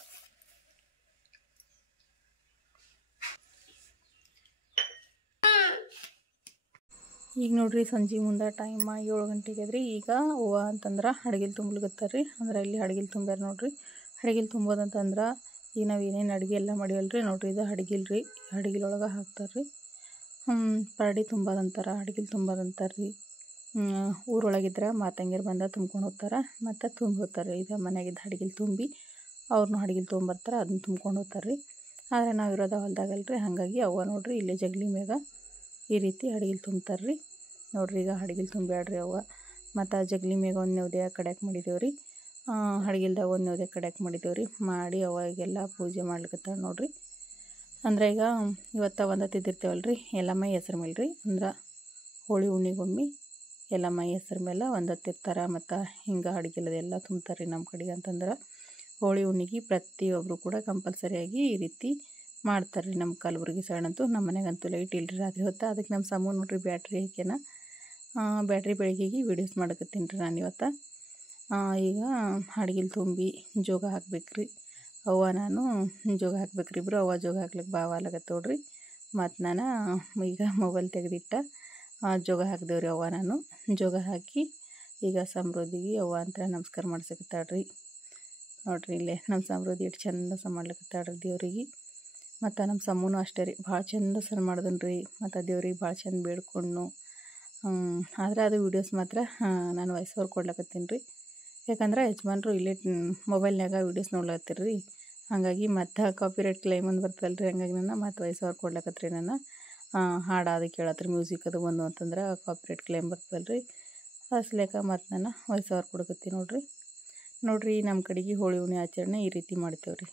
ಈಗ ನೋಡ್ರಿ ಸಂಜೆ ಮುಂದೆ ಟೈಮ್ 7 ಗಂಟೆಗೆ ಅದ್ರಿ. ಈಗ ಹೂವು ಅಂತಂದ್ರೆ ಅಡ್ಗಿಲ್ ತುಂಬ್ಲಿಕತ್ತಾರ ರೀ. ಅಂದ್ರೆ ಇಲ್ಲಿ ಅಡ್ಗಿಲ್ ತುಂಬ್ಯಾರ ನೋಡ್ರಿ. ಅಡ್ಗಿಲ್ ತುಂಬೋದಂತಂದ್ರೆ ಈಗ ನಾವು ಏನೇನು ಅಡುಗೆ ಎಲ್ಲ ಮಾಡಿವಲ್ರಿ ನೋಡ್ರಿ, ಇದು ಅಡ್ಗಿಲ್ ರೀ. ಅಡ್ಗಿಲೊಳಗೆ ಹಾಕ್ತಾರೆ ರೀ. ಪರಡಿ ತುಂಬೋದಂತಾರ, ಅಡ್ಗಿಲ್ ತುಂಬೋದಂತಾರೆ ರೀ. ಊರೊಳಗಿದ್ರೆ ಮಾತಂಗಿರು ಬಂದ ತುಂಬ್ಕೊಂಡು ಹೋಗ್ತಾರೆ, ಮತ್ತು ತುಂಬಿ ಹೋಗ್ತಾರೆ. ಇದು ಮನೆಯಾಗಿದ್ದ ಅಡ್ಗಿಲ್ ತುಂಬಿ ಅವ್ರನ್ನೂ ಅಡ್ಗಿಲ್ ತೊಗೊಂಬರ್ತಾರೆ, ಅದನ್ನ ತುಂಬ್ಕೊಂಡು ಹೋಗ್ತಾರೆ ರೀ. ಆದರೆ ನಾವು ಇರೋದು ಹೊಲ್ದಾಗಲ್ರಿ, ಹಾಗಾಗಿ ಅವ್ವ ನೋಡ್ರಿ ಇಲ್ಲೇ ಜಗಲಿ ಮ್ಯಾಗ ಈ ರೀತಿ ಅಡ್ಗಿಲ್ ತುಂಬ್ತಾರೆ ರೀ. ನೋಡ್ರಿ ಈಗ ಅಡ್ಗಿಲ್ ತುಂಬ್ಯಾಡ್ರಿ ಅವ್ವ. ಮತ್ತು ಜಗಲಿ ಮ್ಯಾಗ ಒಂದು ನೈವೇದ್ಯ ಕಡ್ಯಾಕ್ ಮಾಡಿದೇವೆ ರೀ. ಅಡ್ಗಿಲ್ದಾಗ ಒಂದು ನೈವೇದ್ಯ ಕಡ್ಯಾಕ್ ಮಾಡಿದೇವೆ ರೀ. ಮಾಡಿ ಅವಾಗೆಲ್ಲ ಪೂಜೆ ಮಾಡ್ಲಿಕತ್ತಾಳ ನೋಡ್ರಿ. ಅಂದ್ರೆ ಈಗ ಇವತ್ತು ಒಂದು ತಿದ್ದಿರ್ತೇವಲ್ರಿ, ಎಲ್ಲಮ್ಮ ಹೆಸ್ರು ಮೇಲೆ ರೀ. ಅಂದ್ರೆ ಹೋಳಿ ಹುಣ್ಣಿಗೊಮ್ಮೆ ಎಲ್ಲಮ್ಮ ಹೆಸ್ರು ಮೇಲೆ ಒಂದತ್ತಿರ್ತಾರೆ. ಮತ್ತು ಹಿಂಗೆ ಅಡ್ಗಿಲದೆಲ್ಲ ತುಂಬ್ತಾರೆ ರೀ ನಮ್ಮ ಕಡೆಗೆ. ಅಂತಂದ್ರೆ ಹೋಳಿ ಹುಣ್ಣಿಗೆ ಪ್ರತಿಯೊಬ್ಬರು ಕೂಡ ಕಂಪಲ್ಸರಿಯಾಗಿ ಈ ರೀತಿ ಮಾಡ್ತಾರೆ ರೀ. ನಮ್ಮ ಕಲಬುರ್ಗಿ ಸೈಡ್ ಅಂತೂ, ನಮ್ಮ ಮನೆಗಂತೂ ಲೈಟ್ ಇಲ್ಲರಿ ರಾತ್ರಿ ಹೊತ್ತು. ಅದಕ್ಕೆ ನಮ್ಮ ಸಮ ನೋಡ್ರಿ ಬ್ಯಾಟ್ರಿ ಹಾಕ್ಯಾನ. ಬ್ಯಾಟ್ರಿ ಬೆಳಗ್ಗೆಗೆ ವೀಡಿಯೋಸ್ ಮಾಡಕತ್ತೀನಿ ರೀ ನಾನು ಇವತ್ತು. ಈಗ ಅಡ್ಗಿಲ್ ತುಂಬಿ ಜೋಗ ಹಾಕ್ಬೇಕ್ರಿ ಅವ್ವ ನಾನು ಜೋಗ ಹಾಕ್ಬೇಕ್ರಿ. ಇಬ್ಬರು ಅವ್ವ ಜೋಗ ಹಾಕ್ಲಿಕ್ಕೆ ಭಾವ ಆಲಾಗತ್ತೋಡ್ರಿ. ಮತ್ತು ನಾನು ಈಗ ಮೊಬೈಲ್ ತೆಗೆದಿಟ್ಟ ಜೋಗ ಹಾಕಿದೇವ್ರಿ ಅವ್ವ ನಾನು. ಜೋಗ ಹಾಕಿ ಈಗ ಸಮೃದ್ಧಿಗೆ ಅವ್ವ ಅಂತ ನಮಸ್ಕಾರ ಮಾಡ್ಸಕತ್ತಾಳ್ರಿ. ನೋಡ್ರಿ ಇಲ್ಲೇ ನಮ್ಮ ಸಮೃದ್ಧಿ ಎಷ್ಟು ಚಂದ ಮಾಡ್ಲಿಕತ್ತಾಳ್ರಿ ದೇವ್ರಿಗೆ. ಮತ್ತು ನಮ್ಮ ಸಮ್ಮನೂ ಅಷ್ಟೇ ರೀ, ಭಾಳ ಚಂದ ಮಾಡಿದನ್ ರೀ. ಮತ್ತು ದೇವ್ರಿಗೆ ಭಾಳ ಚಂದ ಬೇಡ್ಕೊಂಡು ಆದರೆ ಅದು ವೀಡಿಯೋಸ್ ಮಾತ್ರ ನಾನು ವಾಯ್ಸ್ ಓವರ್ ಕೊಡ್ಲಕತ್ತೀನಿ ರೀ. ಯಾಕಂದ್ರೆ ಯಜಮಾನ್ರು ಇಲ್ಲೇ ಮೊಬೈಲ್ನಾಗ ವೀಡಿಯೋಸ್ ನೋಡ್ಲತ್ತೀರಿ ರೀ. ಹಾಗಾಗಿ ಮತ್ತು ಕಾಪಿರೈಟ್ ಕ್ಲೈಮ್ ಒಂದು ಬರ್ತದಲ್ಲ ರೀ. ಹಂಗಾಗಿ ನಾನು ಮತ್ತು ವಾಯ್ಸ್ ಓವರ್ ಕೊಡ್ಲಕತ್ರಿ. ನಾನು ಹಾಡು ಅದು ಕೇಳತ್ರಿ, ಮ್ಯೂಸಿಕ್ ಅದು ಬಂದು ಅಂತಂದ್ರೆ ಕಾಪಿರೈಟ್ ಕ್ಲೈಮ್ ಬರ್ತದಲ್ಲ ರೀ. ಅಸ್ಲೇಕ ಮತ್ತು ನಾನು ವಾಯ್ಸ್ ಓವರ್ ಕೊಡಕತ್ತೀನಿ ನೋಡ್ರಿ. ನಮ್ಮ ಕಡೆಗೆ ಹೋಳಿ ಹುಣ್ಣಿ ಆಚರಣೆ ಈ ರೀತಿ ಮಾಡ್ತೇವೆ ರೀ.